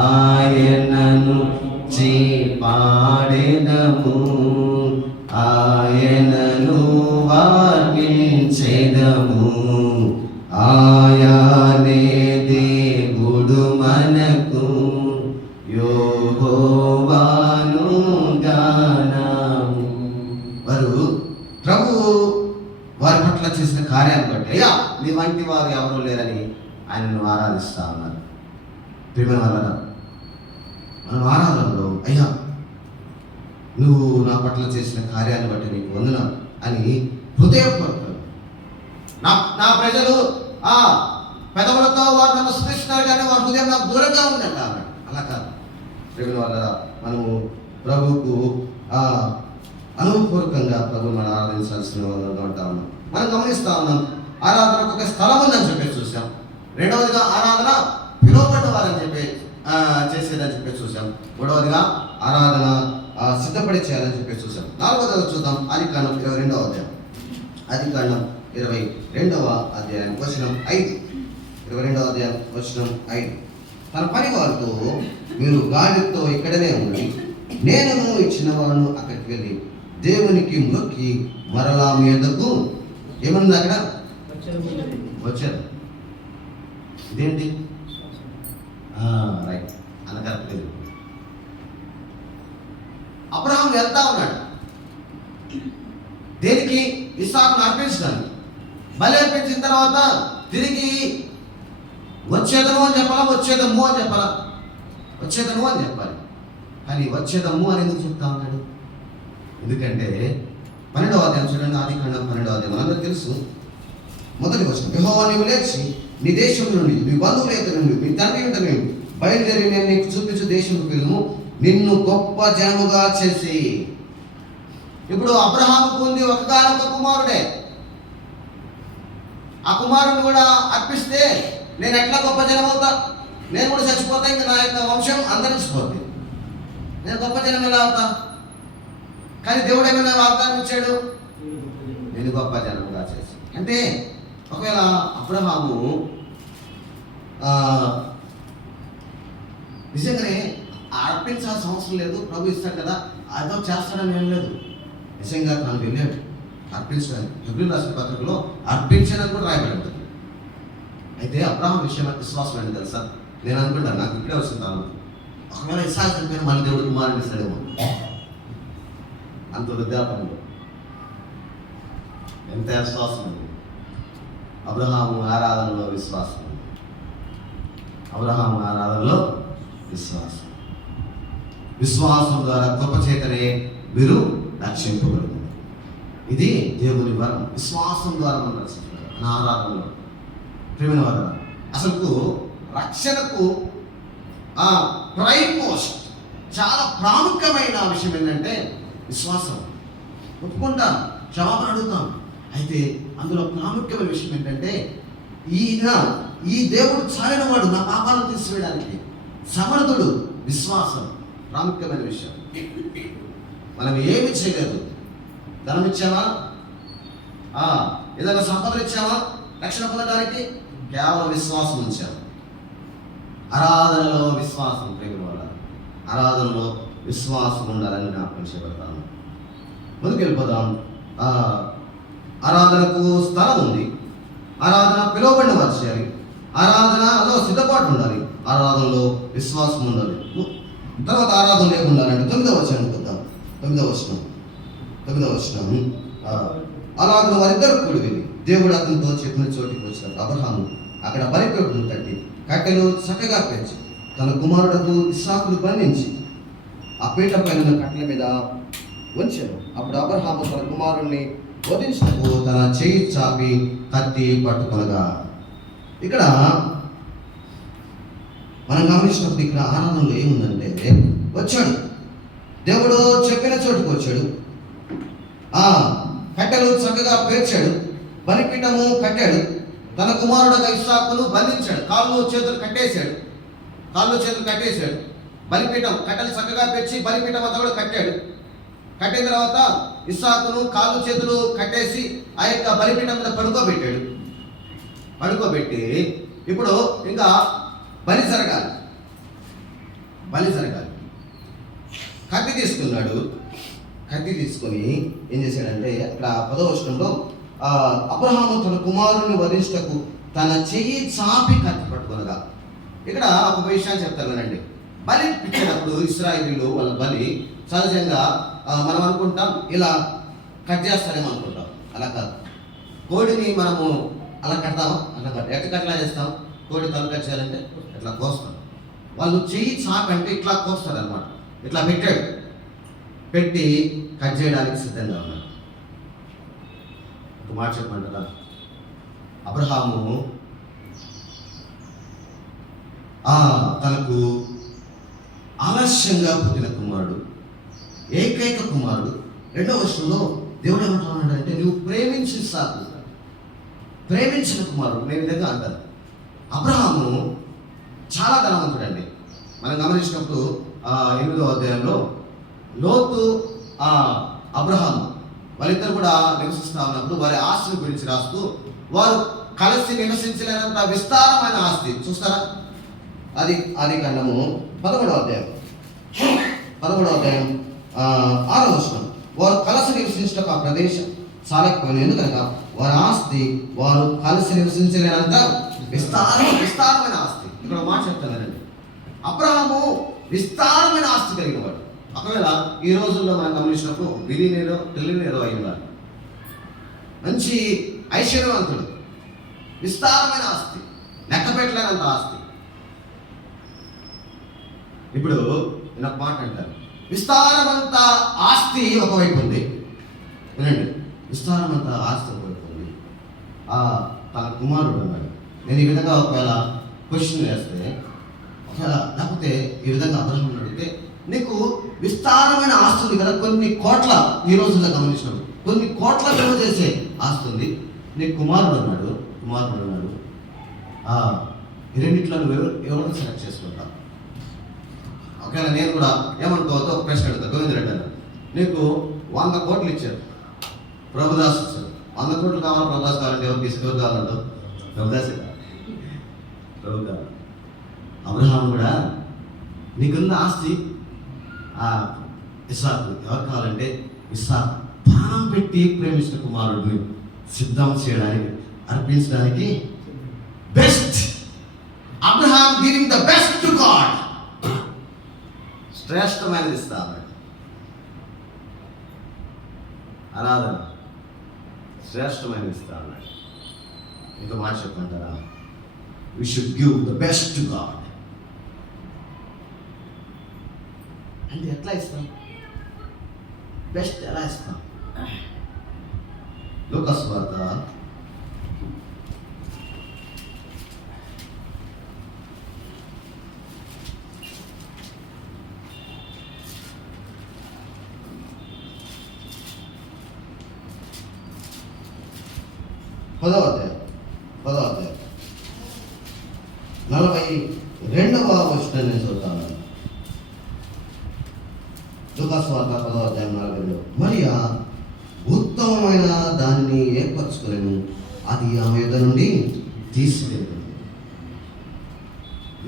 ఆయనను పాడెదము, ఆయనను వర్ణించెదము. ఆయనే దేవుడు మనకు, యెహోవాను గానము. వారు ప్రభు వారి పట్ల చేసిన కార్యాన్ని బట్టి అయ్యా నీ వంటి వారు ఎవరూ లేరని ఆయనను ఆరాధిస్తా ఉన్నారు. ప్రియమైన వాళ్ళ మనం ఆరాధనలో అయ్యా నువ్వు నా పట్ల చేసిన కార్యాన్ని బట్టి నీకు వందనాలు అని హృదయపూర్వకంగా నా ప్రజలు పెదవులతో వారు నన్ను స్తుతిస్తున్నారు కానీ వారి హృదయం నాకు దూరంగా ఉందంట. అలా కాదు ప్రియమైన వాళ్ళ, మనము ప్రభువుకు అనుపూర్వకంగా ప్రభువు మనం ఆరాధించాల్సిన వాళ్ళగా ఉంటా ఉన్నాం. మనం గమనిస్తా ఉన్నాం. ఆరాధనకు ఒక స్థలం ఉందని చెప్పి చూసాం. రెండవదిగా ఆరాధన పిలువబడ్డ వారని చెప్పి చేసేదని చెప్పి చూసాం. మూడవదిగా ఆరాధన సిద్ధపడి చేయాలని చెప్పి చూసాం. 4వది చూద్దాం. ఆదికాండం 22వ అధ్యాయం. ఆదికాండం 22వ అధ్యాయం వచనం 5. 22వ అధ్యాయం వచనం 5. తన పని వారితో మీరు గాడితో ఇక్కడనే ఉండి నేను ఇచ్చిన వారును అక్కడికి వెళ్ళి దేవునికి మొక్కి మరలా మీదకు ఏమన్నా అక్కడ వచ్చారు. ఇదేంటి రైట్ అనకలేదు. అబ్రహాం వెళ్తా ఉన్నాడు దేనికి? ఇస్సాకును అర్పించడానికి. బలి అర్పించిన తర్వాత తిరిగి వచ్చేదము అని చెప్పాలా, వచ్చేదము అని చెప్పాలా? వచ్చేదము అని చెప్పాలి. కానీ వచ్చేదము అని ఎందుకు చెప్తా ఉన్నాడు? ఎందుకంటే 12వ అధ్యాయం చూడండి. ఆదికాండం 12వ అధ్యాయం మనందరూ తెలుసు. మొదటి వచనం. యెహోవా నీవు లేచి నీ దేశం నుండి, నీ బంధువుల యొక్క నుండి, నీ తండ్రి యొక్క నుండి బయలుదేరి నేను నీకు చూపించు దేశంకు వెళ్ళము, నిన్ను గొప్ప జనముగా చేసి. ఇప్పుడు అబ్రహాముకు ఉంది ఒకగానొక కుమారుడే. ఆ కుమారుని కూడా అర్పిస్తే నేను ఎట్లా గొప్ప జనం అవుతా? నేను కూడా చచ్చిపోతా, ఇంకా నా యొక్క వంశం అంతరించిపోతుంది. నేను గొప్ప జనం ఎలా అవుతా? కానీ దేవుడు ఏమైనా వాగ్దానం ఇచ్చాడు, నేను గొప్ప జనముగా చేసి. అంటే ఒకవేళ అబ్రహాము నిజంగానే అర్పించాల్సిన అవసరం లేదు, ప్రభు ఇస్తాడు కదా అదో చేస్తాడని ఏం లేదు. నిజంగా తను వెళ్ళాడు అర్పించడానికి. హెబ్రీయుల రాసిన పత్రికలో అర్పించడానికి కూడా రాయబడి ఉంటుంది. అయితే అబ్రహాం విషయం విశ్వాసం ఏంటి తెలుసా? నేను అనుకుంటాను, నాకు ఇప్పుడే వచ్చింది తాను, ఒకవేళ ఇస్సాకు చనిపోయిన మళ్ళీ దేవుడు కుమారుని ఇస్తాడేమో. అంత వృద్ధాపంలో ఎంత విశ్వాసం ఉంది. అబ్రహాము ఆరాధనలో విశ్వాసం ఉంది. అబ్రహాము ఆరాధనలో విశ్వాసం. విశ్వాసం ద్వారా కృప చేతనే మీరు రక్షింపబడింది. ఇది దేవుని వరం. విశ్వాసం ద్వారా మనం రక్షించబడాలి. నా ఆరాధనలో ప్రేమైన వరం. అసలు రక్షణకు ప్రైమ్ మోస్ట్ చాలా ప్రాముఖ్యమైన విషయం ఏంటంటే విశ్వాసం. ఒప్పుకుంటాను క్షమాపణ అడుగుతాం. అయితే అందులో ప్రాముఖ్యమైన విషయం ఏంటంటే ఈ దేవుడు చాలిన వాడు, నా పాపాలను తీసివేయడానికి సమర్థుడు. విశ్వాసం ప్రాముఖ్యమైన విషయం. మనం ఏమి చేయలేదు. ధనం ఇచ్చామా, ఏదైనా సంపదలు ఇచ్చామా రక్షణ పొందడానికి? కేవలం విశ్వాసం ఉంచాము. ఆరాధనలో విశ్వాసం, ప్రేమ వల్ల ఆరాధనలో విశ్వాసం ఉండాలని జ్ఞాపకం చేయబడతాను. ముందుకు వెళ్ళిపోదాం. ఆరాధనకు స్థలం ఉంది. ఆరాధన పిలువబడిన వారు చేయాలి. ఆరాధనలో సిద్ధపాటు ఉండాలి. ఆరాధనలో విశ్వాసం ఉండాలి. తర్వాత ఆరాధన లేకుండాలంటే 9వ వచనం చూద్దాం. 9వ వచనం. అలాగే వారిద్దరు కూడి వెళ్ళి దేవుడు అతనితో చెప్పిన చోటికి వచ్చినప్పుడు అబ్రహాము అక్కడ బలిపీఠం కట్టి కట్టెలు చక్కగా పెంచి తన కుమారుడుకు ఇస్సాకును బంధించి ఆ పీఠ పైన కట్టెల మీద ఉంచాడు. అప్పుడు అబ్రహాము తన కుమారుణ్ణి వధించినప్పుడు తన చేయి చాపి కత్తి పట్టుకొనగా. ఇక్కడ మనం గమనించినప్పుడు ఇక్కడ ఆనందంలో ఏముందంటే, వచ్చాడు దేవుడు చెప్పిన చోటుకు వచ్చాడు. కట్టెలు చక్కగా పేర్చాడు, బలిపీఠము కట్టాడు, తన కుమారుడు ఇస్సాకును బంధించాడు, కాళ్ళు చేతులు కట్టేశాడు. బలిపీఠం కట్టెలు చక్కగా పేర్చి బలిపీఠం అంతా కూడా కట్టాడు. కట్టిన తర్వాత ఇస్సాకును కాళ్ళు చేతులు కట్టేసి ఆ యొక్క బలిపీఠం మీద పడుకోబెట్టి ఇప్పుడు ఇంకా బలి జరగాలి. కత్తి తీసుకున్నాడు. కత్తి తీసుకొని ఏం చేశాడంటే అక్కడ 10వ వచనంలో అబ్రహాము తన కుమారుని వధించుటకు తన చెయ్యి చాపి కత్తి పట్టుకొనగా. ఇక్కడ ఒక విషయాన్ని చెప్తాను వినండి. బలి ఇచ్చేటప్పుడు ఇశ్రాయేలీయులు వాళ్ళ బలి సహజంగా మనం అనుకుంటాం ఇలా కట్ చేస్తారేమో అనుకుంటాం. అలా కాదు. కోడిని మనము అలా కడతామా? అలా కట్ట ఎట్లా కట్లా చేస్తాం? కోడి తల కట్ చేయాలంటే ఇట్లా కోస్తాం. వాళ్ళు చెయ్యి చాపంటే ఇట్లా కోస్తారు అనమాట. ఇట్లా పెట్టి కట్ చేయడానికి సిద్ధంగా ఉన్నాడు. ఒక మాట చెప్పమంటారా? అబ్రహాము తనకు ఆలస్యంగా పుట్టిన కుమారుడు, ఏకైక కుమారుడు. 2వ వచనంలో దేవుడు ఏమంటున్నాడంటే, నువ్వు ప్రేమించిన కుమారుడు. నేను విధంగా అంటాను. అబ్రహాము చాలా ధనవంతుడండి. మనం గమనించినప్పుడు 8వ అధ్యాయంలో లోతు అబ్రహాము వాళ్ళిద్దరు కూడా నివసిస్తూ ఉన్నప్పుడు వారి ఆస్తిని గురించి రాస్తూ, వారు కలిసి నివసించలేనంత విస్తారమైన ఆస్తి. చూస్తారా? అది కాండము 11వ అధ్యాయం 6వ వచనం. వారు కలిసి నివసించటకు ఆ ప్రదేశం చాలకపోయిన, ఎందుకనగా వారి ఆస్తి వారు కలిసి నివసించలేనంత విస్తారమైన ఆస్తి. ఇక్కడ మాట చెప్తానండి. అబ్రహాము విస్తారమైన ఆస్తి కలిగిన వాడు. ఒకవేళ ఈ రోజుల్లో మనం గమనించినప్పుడు ట్రిలియనీరో అయినాడు. మంచి ఐశ్వర్యవంతుడు, విస్తారమైన ఆస్తి, లెక్క పెట్టలేనంత ఆస్తి. ఇప్పుడు నేను ఒక మాట అంటాను. విస్తారమంత ఆస్తి ఒకవైపు ఉంది, వినండి. విస్తారమంత ఆస్తి ఒకవైపు ఉంది. తన కుమారుడు అన్నాడు. నేను ఈ విధంగా ఒకవేళ క్వశ్చన్ వేస్తే, ఒకవేళ లేకపోతే ఈ విధంగా అబ్రహాం అడిగితే, నీకు విస్తారమైన ఆస్తి ఉంది కదా, కొన్ని కోట్ల, ఈ రోజుల్లో గమనించినప్పుడు కొన్ని కోట్ల విలువ చేసే ఆస్తి ఉంది, నీకు కుమారుడు అన్నాడు. ఈ రెండిట్లో నువ్వు ఎవరిని సెలెక్ట్ చేసుకుంటావు? ఒకవేళ నేను కూడా ఏమనుకోవద్దు, ఒక ప్రశ్న అడుగుతా. గోవిందరెడ్డి అన్న, నీకు 100 కోట్లు ఇచ్చారు, ప్రభుదాస్ ఇచ్చారు. 100 కోట్లు కావాలి, ప్రభుదాస్ కావాలంటే ఎవరు కావాలంటావు? ప్రభుదాసే ప్రభు కావాలి. అబ్రహాం కూడా నీకున్న ఆస్తి ఇస్సాకు. ఎవరు కావాలంటే ఇస్సాకు. ప్రాణం పెట్టి ప్రేమించిన కుమారుడిని సిద్ధం చేయడానికి, అర్పించడానికి best. Abraham giving the best to God. శ్రేష్టమైనది ఇస్తా అన్నాడు. ఆరాధన శ్రేష్టమైనది ఇస్తా అన్నాడు. ఇంకో మాట చెప్పమంటారా? We should give the best to god. అంటే ఎట్లా ఇస్తాం? బెస్ట్ ఎలా ఇస్తాం? లూకాసు వార్త 10వ 10వ అధ్యాయం 42వ వచనం నేను చదువుతాను. లూకాసు వార్త 10వ అధ్యాయం 42. మరియా ఉత్తమమైన దానిని ఏర్పరచుకోలేను, అది ఆమె యొద్ద నుండి తీసివేయబడింది.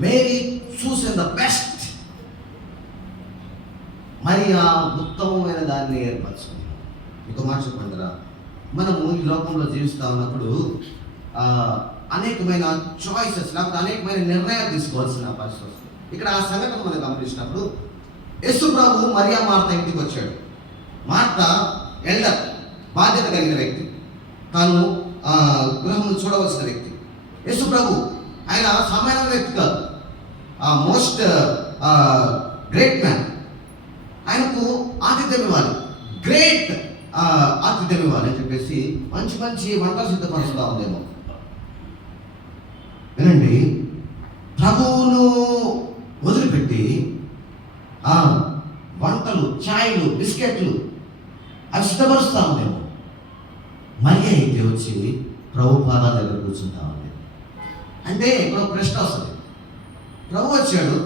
మేరీ చూసిన ద బెస్ట్. మరియా ఉత్తమమైన దాన్ని ఏర్పరచుకుంది. ఇంకో మాట చెప్పంటారా, మనము ఈ లోకంలో జీవిస్తూ ఉన్నప్పుడు అనేకమైన చాయిసెస్ లేకపోతే అనేకమైన నిర్ణయాలు తీసుకోవాల్సిన పరిస్థితి వస్తుంది. ఇక్కడ ఆ సంఘటన మనం గమనించినప్పుడు యేసు ప్రభు మరియా మార్త ఇంటికి వచ్చాడు. మార్త ఎల్డర్, బాధ్యత కలిగిన వ్యక్తి, తాను గృహమును చూడవలసిన వ్యక్తి. యేసు ప్రభు ఆయన సామాన్య వ్యక్తి కాదు, మోస్ట్ గ్రేట్ మ్యాన్. ఆయనకు ఆతిథ్యం ఇవ్వాలి, గ్రేట్ ఆతిథ్యం ఇవ్వాలి అని చెప్పేసి మంచి మంచి వంటలు సిద్ధపరుస్తూ ఉందేమో. వినండి, ప్రభువును వదిలిపెట్టి వంటలు, ఛాయ్లు, బిస్కెట్లు అవి సిద్ధపరుస్తూ ఉందేమో. మరి అయితే వచ్చి ప్రభు పాదాల దగ్గర కూర్చుంటా ఉంది. అంటే ఇప్పుడు ప్రశ్న వస్తుంది, ప్రభు వచ్చాడు,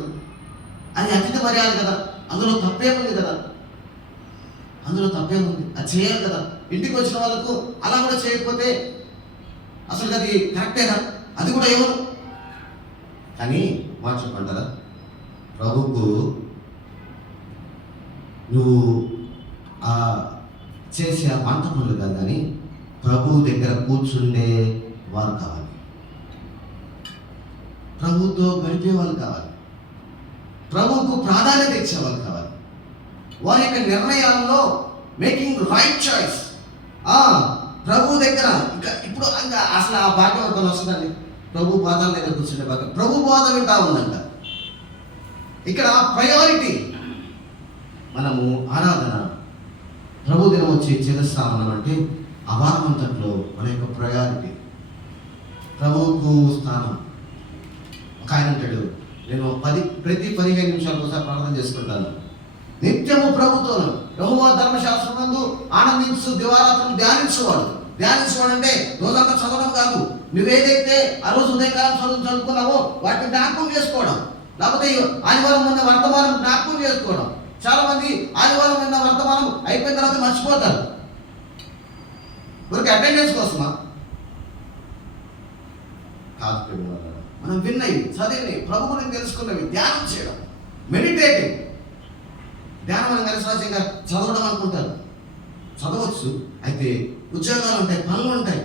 అది అతిథి మర్యాద కదా, అందులో తప్పేముంది కదా, అందులో తప్పేముంది, అది చేయాలి కదా. ఇంటికి వచ్చిన వాళ్ళకు అలా కూడా చేయకపోతే అసలు అది కరెక్టేనా, అది కూడా ఎవరు కానీ మాట చెప్పంటారా, ప్రభుకు నువ్వు చేసే వంట పనులు కాదు, కానీ ప్రభు దగ్గర కూర్చుండే వారు కావాలి, ప్రభుతో గడిపే వాళ్ళు కావాలి, ప్రభువుకు ప్రాధాన్యత ఇచ్చేవాళ్ళు కావాలి. వారి యొక్క నిర్ణయాల్లో మేకింగ్ రైట్ చాయిస్. ప్రభు దగ్గర ఇప్పుడు అసలు ఆ భాగ్యవర్గం వస్తుందండి. ప్రభు పాదాల దగ్గర కూర్చుంటే భాగ్యం, ప్రభు బోధ వింటా ఉందంట. ఇక్కడ ప్రయారిటీ మనము ఆరాధన ప్రభు దినం వచ్చి చేస్తా ఉన్నామంటే ఆ వారం అంతట్లో మన యొక్క ప్రయారిటీ ప్రభువుకు స్థానం. ఒక ఆయన అంటాడు, నేను ప్రతి 15 నిమిషాలకు ఒకసారి ప్రార్థన చేసుకుంటాను, నిత్యము ప్రభుత్వం యెహోవా ధర్మశాస్త్రం నందు ఆనందించు, దివారాత్రులు ధ్యానించేవాడు అంటే రోజంతా చదవడం కాదు, నువ్వేదైతే ఆ రోజు ఉదయకాలం చదువుకున్నావో వాటిని జ్ఞాపకం చేసుకోవడం, లేకపోతే ఆదివారం ఉన్న వర్తమానం జ్ఞాపకం చేసుకోవడం. చాలా మంది ఆదివారం ఉన్న వర్తమానం అయిపోయిన తర్వాత మర్చిపోతారు. ఊరికి అటెండెన్స్ కోసమా కాదు, మనం విన్నవి, చదివినవి, ప్రభు గురించి తెలుసుకున్నవి ధ్యానం చేయడం, మెడిటేటింగ్. ధ్యానం అని కలిసి సహజంగా చదవడం అనుకుంటారు, చదవచ్చు, అయితే ఉద్యోగాలు ఉంటాయి, పనులు ఉంటాయి.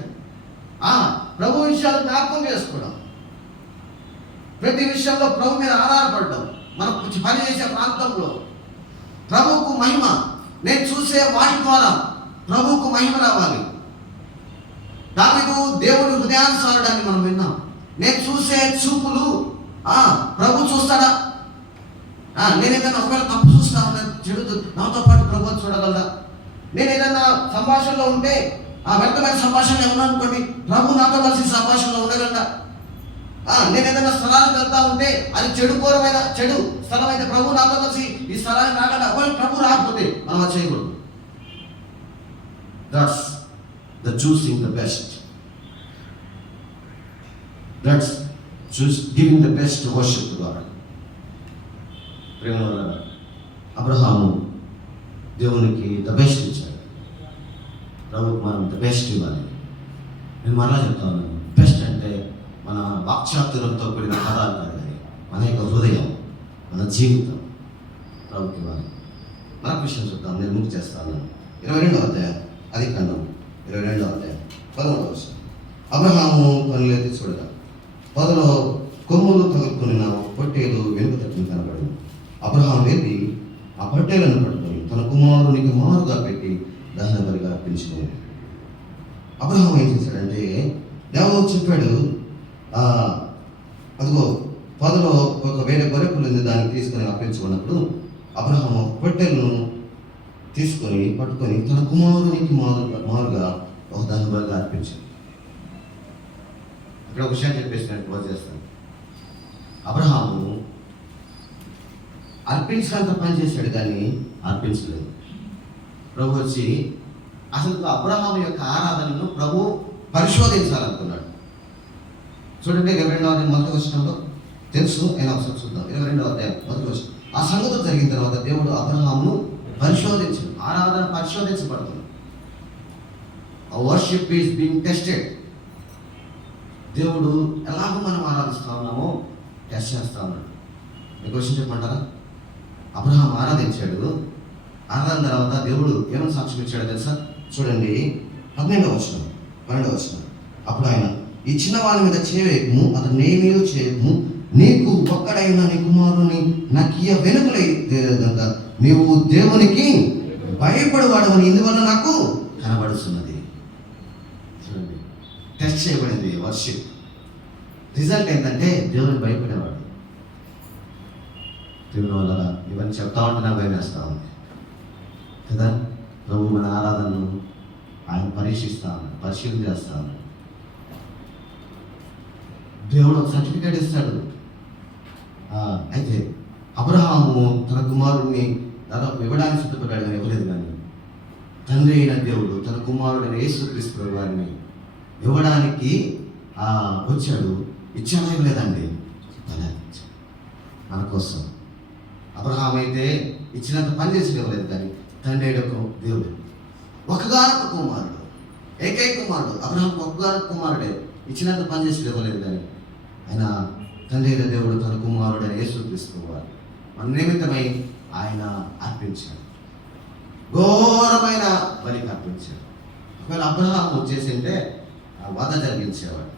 ప్రభు విషయాలు జ్ఞాపకం చేసుకోవడం, ప్రతి విషయంలో ప్రభు మీద ఆధారపడడం, మనం పని చేసే ప్రాంతంలో ప్రభువుకు మహిమ, నేను చూసే వాటి ద్వారా ప్రభువుకు మహిమ రావాలి. దావీదు దేవుని హృదయానుసారుడని మనం విన్నాం. నేను చూసే చూపులు ప్రభు చూస్తాడా? నేను ఏదైనా ఒకవేళ తప్పు చూస్తా ఉన్నాను, చెడు నాతో పాటు ప్రభు చూడగలరా? నేను ఏదైనా సంభాషణలో ఉంటే వ్యర్థమైన సంభాషణ ఏమన్నా అనుకోండి, ప్రభు నాతో కలిసి సంభాషణలో ఉండగలరా? నేను ఏదైనా స్థలానికి వెళ్తా ఉంటే అది చెడు స్థలం అయితే ప్రభు నాతో కలిసి ఈ స్థలానికి రాగలరా? ఒకవేళ ప్రభు రాకపోతే మనం అది చేయకూడదు. That's the choosing the best. That's giving the best worship to God. Abraham దేవునికి ద బెస్ట్ ఇచ్చాడు, ప్రభుకి మనం ద బెస్ట్ ఇవ్వాలి. నేను మరలా చెప్తాను, బెస్ట్ అంటే మన వాక్చాతుర్యంతో కూడిన పదాలు కాదు, కానీ మన యొక్క హృదయం, మన జీవితం ప్రభుకి ఇవ్వాలి. మరొక విషయం చెప్తాను, నేను ముఖ్య చేస్తాను. 22వ అధ్యాయం, అది ఖండం 22వ అధ్యాయం 13వ వచనం. అబ్రహాము కనులెత్తి చూడగా పొదలో కొమ్ములు తగులుకున్న పొట్టేలు వెనుక తట్టిన కనబడింది. అబ్రహాము వెళ్ళి ఆ పొట్టేలను పట్టుకొని తన కుమారునికి మారుగా పెట్టి దహన బలిగా అర్పించినాడు. అబ్రహాము ఏం చేశాడంటే, దేవుడు చెప్పాడు, అదిగో పొదలో ఒక వేరే గొర్రెపుల్ని దాన్ని తీసుకొని అర్పించుకున్నప్పుడు అబ్రహాము పొట్టేలను తీసుకొని పట్టుకొని తన కుమారునికి మారుగా ఒక దహన బలిగా అర్పించాడు. ఇక్కడ ఒక విషయం చెప్పేసినట్టు చేస్తాను. అబ్రహాము అర్పించినంత పని చేశాడు, కానీ అర్పించలేదు. ప్రభు వచ్చి అసలు అబ్రహాము యొక్క ఆరాధనను ప్రభు పరిశోధించాలనుకున్నాడు. చూడండి 22వ అధ్యాయం మొదటి వచనంలో తెలుసు, అయినా ఒకసారి చూద్దాం. 22వ అధ్యాయం మొదటి వచనం. ఆ సంగతులు జరిగిన తర్వాత దేవుడు అబ్రహామును పరిశోధించు. ఆరాధన పరిశోధించబడుతుంది. Worship is being tested. దేవుడు ఎలాగో మనం ఆరాధిస్తా ఉన్నామో టెస్ట్ చేస్తా ఉన్నాడు. మీకు క్వశ్చన్ చెప్పమంటారా? అబ్రహాం ఆరాధించాడు. ఆరాధన తర్వాత దేవుడు ఏమైనా సాక్ష్యం ఇచ్చాడో తెలుసా? చూడండి 12వ వచనం. అప్పుడు ఆయన, ఈ చిన్నవాని మీద చేయవేయకము, అతను నేమీ చేయకము, నీకు ఒక్కడైనా నీ కుమారుని నాకు వెనుకలేదంట, నీవు దేవునికి భయపడవాడవని ఇందువల్ల నాకు కనబడుతున్నది. చూడండి, టెస్ట్ చేయబడింది వర్షిప్. రిజల్ట్ ఏంటంటే దేవునికి భయపడేవాడు. దేవుని వల్ల ఇవన్నీ చెప్తా ఉంటే నాకు భయం వేస్తా ఉంది కదా. ప్రభు మన ఆరాధనను ఆయన పరిశీలన చేస్తా ఉన్నాడు. దేవుడు ఒక సర్టిఫికేట్ ఇస్తాడు. అయితే అబ్రహాము తన కుమారుడిని దాదాపు ఇవ్వడానికి సిద్ధపడ్డాడు, కానీ ఇవ్వలేదు. కానీ తండ్రి అయిన దేవుడు తన కుమారుడైన యేసుక్రీస్తు వారిని ఇవ్వడానికి వచ్చాడు. ఇచ్చాడా ఇవ్వలేదండి? మన కోసం. అబ్రహాం అయితే ఇచ్చినంత పని చేసి ఇవ్వలేదు, కానీ తండ్రి అయిన దేవుడు ఒకగానొక కుమారుడు, ఏకైక కుమారుడు అబ్రహాం ఒకగానొక కుమారుడే, ఇచ్చినంత పని చేసి ఇవ్వలేదు. కానీ ఆయన తండ్రి అయిన దేవుడు తన కుమారుడైన యేసుక్రీస్తు వారు మన నిమిత్తమై ఆయన అర్పించాడు. ఘోరమైన బలికి అర్పించాడు. ఒకవేళ అబ్రహాం చేసింటే వధ జరిగించేవాడు.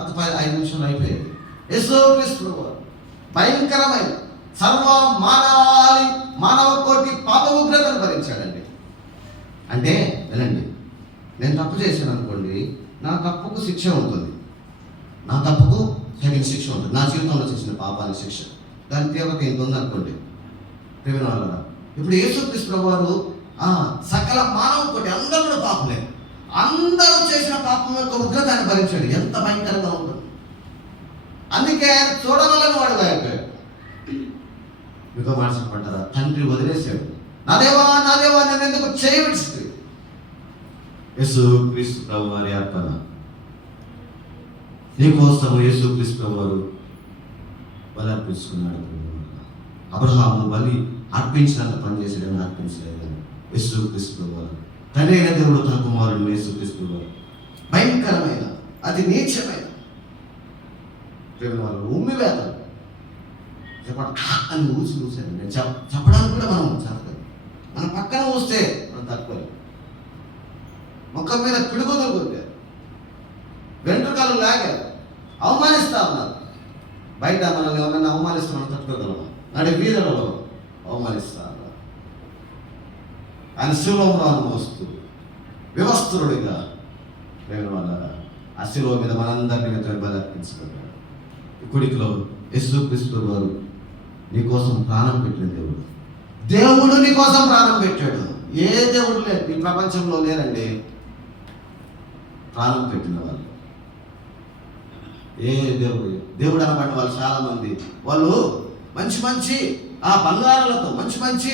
అది 5 నిమిషాలు అయిపోయేది. యేసుక్రీస్తు వారు భయంకరమైన సర్వ మానవ కోటి పాప ఉగ్రతను భరించాడండి. అంటే వినండి, నేను తప్పు చేశాను అనుకోండి, నా తప్పుకు శిక్ష ఉంటుంది. నా తప్పుకు తగిన శిక్ష ఉంటుంది. నా జీవితంలో చేసిన పాపానికి శిక్ష, దాని తీవ్రత ఎంత ఉందనుకోండి. ప్రేమ వల్ల ఇప్పుడు యేసుక్రీస్తు వారు సకల మానవ కోటి అందరూ కూడా పాపలే, అందరూ చేసిన పాపం యొక్క ఉగ్రత ఆయన భరించాడు. ఎంత భయంకరంగా ఉంటుంది. అందుకే ఆయన చూడగలని వాడు అయిపోయాడు. మీతో మాట్లాడమంటారా? తండ్రి వదిలేశాడు. నా దేవా నేను ఎందుకు చేయవలసింది? యేసుక్రీస్తు ప్రభు వారి అర్పణ నీకోసం యేసుక్రీస్తు ప్రభు వారు బలి అర్పించుకున్నాడు. అబ్రహాము బలి అర్పించినంత పని చేసాడని అర్పించలేదని యేసుక్రీస్తు ప్రభు వారు తండ్రి అయిన దేవుడు తన కుమారుడు యేసుక్రీస్తు ప్రభు వారు భయంకరమైన అతి నీచమైన ప్రేమ వాళ్ళు ఉమ్మివేతలు అని ఊసాను. నేను చెప్పడానికి కూడా మనం చెప్పలేదు. మన పక్కన ఊస్తే మనం తక్కువ. ముఖం మీద పిడుగుదలు కొట్టారు, వెంట్రుకలు లాగారు, అవమానిస్తా ఉన్నారు. బయట మనల్ని ఎవరైనా అవమానిస్తే మనం తట్టుకోగలమా? నాటి వీధులలో అవమానిస్తా ఉన్నారు. ఆయన శిలువలో మోస్తూ వివస్త్రుడిగా ప్రేమ వల్ల ఆ శిలువ మీద మనందరినీ మీద బలి అర్పించుకున్నాడు. కుడికిలో యేసుక్రీస్తు వారు నీకోసం ప్రాణం పెట్టిన దేవుడు నీకోసం ప్రాణం పెట్టాడు. ఏ దేవుడు లేదు ఈ ప్రపంచంలో లేరండి ప్రాణం పెట్టిన వాళ్ళు. ఏ దేవుడు అనబడిన వాళ్ళు చాలా మంది, వాళ్ళు మంచి బంగారాలతో మంచి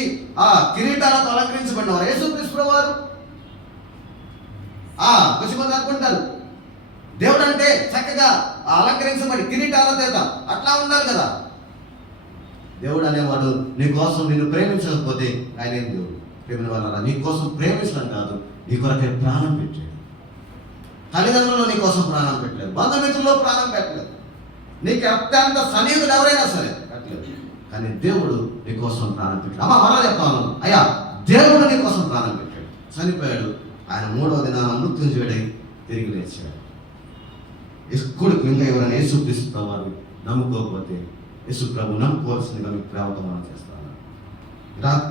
కిరీటాలతో అలంకరించబడిన వారు. యేసుక్రీస్తు వారు కొంచెం మంది అనుకుంటారు దేవుడు అంటే చక్కగా అలంకరించబడి కిరీటాల చేత అట్లా ఉండాలి కదా. దేవుడు అనేవాడు నీ కోసం నిన్ను ప్రేమించకపోతే ఆయన ఏం దేవుడు? ప్రేమిన వాళ్ళ నీ కోసం ప్రేమించడం కాదు, నీ కొరకే ప్రాణం పెట్టాడు. తల్లిదండ్రులు నీ కోసం ప్రాణం పెట్టలేదు, బంధుమిత్రుల్లో ప్రాణం పెట్టలేదు, నీకు అత్యంత సన్నిహితుడు ఎవరైనా సరే పెట్టలేదు. కానీ దేవుడు నీ కోసం ప్రాణం పెట్టాడు. మరలా చెప్తాను, అయ్యా దేవుడు నీ కోసం ప్రాణం పెట్టాడు, చనిపోయాడు. ఆయన 3వ దినాన మృత్యుంజయుడై తిరిగి లేచాడు. ఎప్పుడు ఇంకా ఎవరైనా యేసుక్రీస్తు వారు నమ్ముకోకపోతే యేసు ప్రభు నమ్ముకోవాల్సిందిగా మీకు ప్రేమతో మనం చేస్తాను.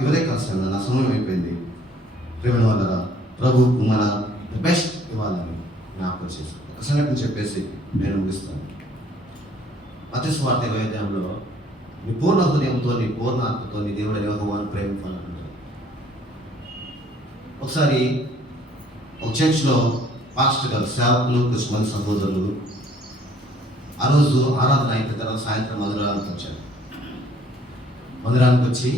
ఇవరే కష్టం, నా సమయం అయిపోయింది. ప్రేమ వల్ల ప్రభుకు మన బెస్ట్ ఇవ్వాలని జ్ఞాపకం చేస్తాను. ఒక సంఘటన చెప్పేసి నేను ముగిస్తాను. మత్తయి సువార్త 20వ అధ్యాయంలో నీ పూర్ణ హృదయంతో నీ పూర్ణ ఆత్మతో నీ దేవుడు యెహోవాను ప్రేమించాలంటున్నారు. ఒకసారి ఒక చర్చ్లో పాస్టర్ గారు సేవకులు కొంతమంది సహోదరులు ఆ రోజు ఆరాధన అయిన తర్వాత సాయంత్రం మందిరానికి వచ్చారు. మందిరానికి వచ్చి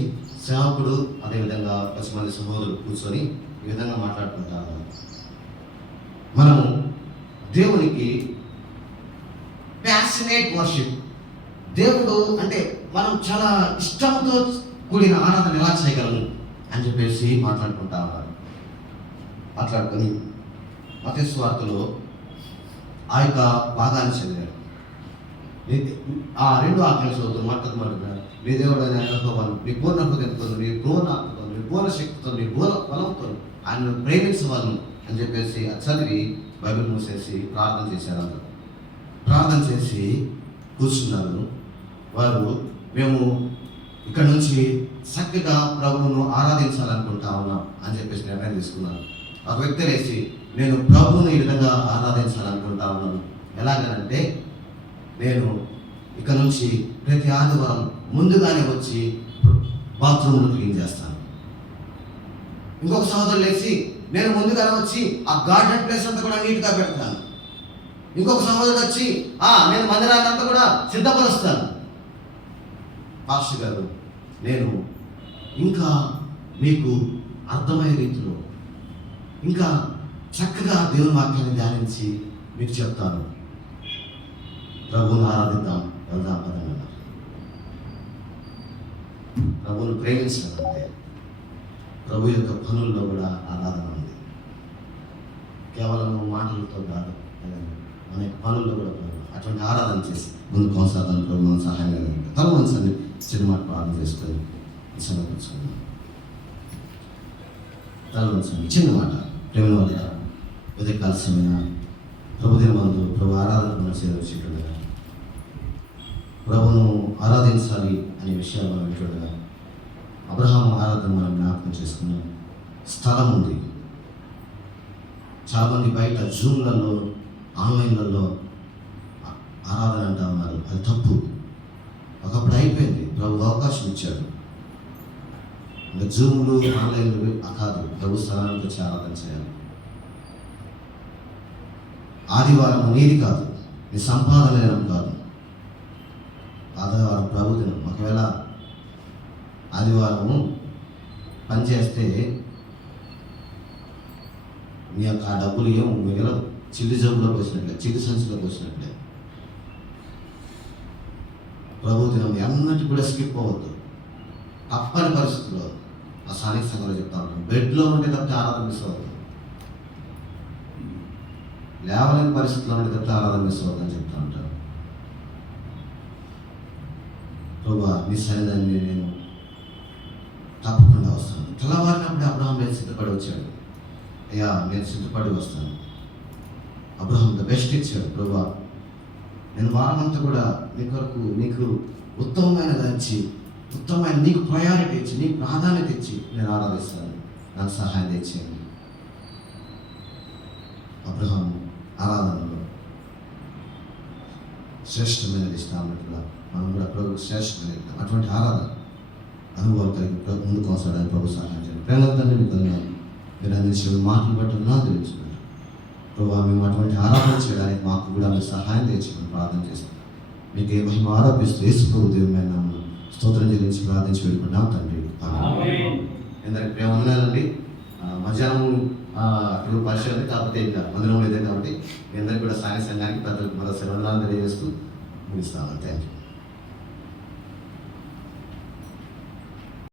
సేవకుడు అదేవిధంగా కొంతమంది సహోదరులు కూర్చొని ఈ విధంగా మాట్లాడుకుంటారు. మనము దేవునికి ప్యాషనేట్ వర్షిప్. దేవుడు అంటే మనం చాలా ఇష్టంతో కూడిన ఆరాధన ఎలా చేయగలను అని చెప్పేసి మాట్లాడుకుంటా ఉన్నారు. మాట్లాడుకొని మత్తయి సువార్తలో ఆ యొక్క భాగాన్ని చదివారు. ఆ 2 ఆజ్ఞలు చదువుతాం. మొట్టమొదటిగా నీ దేవుడైన యెహోవాను నీ పూర్ణ హృదయంతో, నీ పూర్ణ ఆత్మతో, నీ పూర్ణ శక్తితో, నీ పూర్ణ బలంతో ఆయనను ప్రేమించవలను అని చెప్పేసి అది చదివి బైబిల్ మూసేసి ప్రార్థన చేశారు. అందరూ ప్రార్థన చేసి కూర్చున్నారు. వారు మేము ఇక్కడ నుంచి చక్కగా ప్రభువును ఆరాధించాలనుకుంటా ఉన్నాం అని చెప్పేసి నిర్ణయం తీసుకున్నారు. ఒక వ్యక్తి లేచి నేను ప్రభువును ఈ విధంగా ఆరాధించాలనుకుంటా ఉన్నాను, ఎలాగనంటే నేను ఇక్కడ నుంచి ప్రతి ఆదివారం ముందుగానే వచ్చి బాత్రూమ్ను క్లీన్ చేస్తాను. ఇంకొక సహోదరులు లేచి నేను ముందుగానే వచ్చి ఆ గార్డెన్ ప్లేస్ అంతా కూడా నీట్గా పెడతాను. ఇంకొక సహోదరుడు వచ్చి నేను మందిరాన్ని అంతా కూడా సిద్ధపరుస్తాను. పాస్టర్ గారు, నేను ఇంకా మీకు అర్థమయ్యే రీతిలో ఇంకా చక్కగా దేవుని వాక్యాన్ని ధ్యానించి మీకు చెప్తాను, ప్రభువును ఆరాధిద్దాం, వెళ్దాం పదండి. ప్రభువును ప్రేమించాలంటే ప్రభు యొక్క పనుల్లో కూడా ఆరాధన ఉంది. కేవలం మాటలతో కాదు, మన పనుల్లో కూడా అటువంటి ఆరాధన చేసి ముందు కొనసాగాలని ప్రభు మనం సహాయం కలిగింది. తల మనసండి చిన్న మాట ప్రార్థన చేసుకొని కూర్చున్నాం. తల మనసండి చిన్న మాట. ప్రేమ వల్ల ఉదయ కాలస్యమైన ప్రభుదేవ మందు ప్రభు ఆరాధన మన సేవించుండగా ప్రభును ఆరాధించాలి అనే విషయాలు మనం వింటుండగా అబ్రహాము ఆరాధన మనం జ్ఞాపకం చేసుకున్నాం. స్థలం ఉంది. చాలామంది బయట జూమ్లలో ఆన్లైన్లలో ఆరాధన అంటా ఉన్నారు. అది తప్పు. ఒకప్పుడు అయిపోయింది. ప్రభు అవకాశం ఇచ్చాడు. ఇంకా జూమ్లు ఆన్లైన్లు కాదు, ప్రభు స్థలానికి వచ్చి ఆరాధన చేయాలి. ఆదివారం నీది కాదు, నీ సంపాదన దినం కాదు, ఆదివారం ప్రభు దినం. ఒకవేళ ఆదివారము పనిచేస్తే నీ యొక్క ఆ డబ్బులు ఏమో మిగలవు. చిల్లి జబ్బులో పోసినట్లే, చిల్లి సంచిలో పోసినట్లే. ప్రభు దినం ఎన్నటి కూడా స్కిప్ అవ్వద్దు. తప్పని పరిస్థితుల్లో ఆ స్థానిక సంఘంలో చెప్తా ఉంటాను, బెడ్లో ఉంటే తప్పితే ఆరాధన మిస్ అవ్వద్దు, లేవలేని పరిస్థితుల్లో ఉంటే తప్పితే ఆరాధన మిస్ అవ్వద్దని చెప్తా ఉంటాను. ప్రభు నీ సన్నిధాన్ని నేను తప్పకుండా వస్తాను. తెల్లవారినప్పుడే అబ్రహాం నేను సిద్ధపడి వచ్చాడు. అయ్యా నేను సిద్ధపడి వస్తాను. అబ్రహాం ద బెస్ట్ ఇచ్చాడు. ప్రభు నేను వారమంతా కూడా నీ కొరకు నీకు ఉత్తమమైనది ఇచ్చి, ఉత్తమమైన నీకు ప్రయారిటీ ఇచ్చి, నీకు ప్రాధాన్యత ఇచ్చి నేను ఆరాధిస్తాను, నాకు సహాయం తెచ్చేయండి. అబ్రహాం ఆరాధనలో శ్రేష్టమైనది ఇష్టమైనట్టుగా మనం కూడా ప్రభు శ్రేష్టమైనది అటువంటి ఆరాధన అనుభవాలు కలిగి ముందుకు వస్తాడని ప్రభు సహాయం చేయండి. ప్రేమ తండ్రి మీకు మీరు అందించిన మాటలు బట్టి నా తెలుసుకుంటారు. ప్రభు మేము అటువంటి ఆరాధన చేయడానికి మాకు కూడా మీరు సహాయం తెచ్చుకొని ప్రార్థన చేస్తాం. మీకు ఏ మహిమ ఆరోపిస్తూ యేసు ప్రభు దేవుని నామమున స్తోత్రం చెల్లించి ప్రార్థించి వెళ్ళుకున్నాం తండ్రి. ఎందరికి ప్రేమ వందనాలండి. మధ్యాహ్నం ఇప్పుడు పరిచయం కాకపోతే ఇంకా మందిరం లేదే కాబట్టి మీ అందరికీ కూడా సాయ సంఘానికి పెద్దలకు మరోసారి వందనాలు తెలియజేస్తూ ముగిస్తాను. Thank you.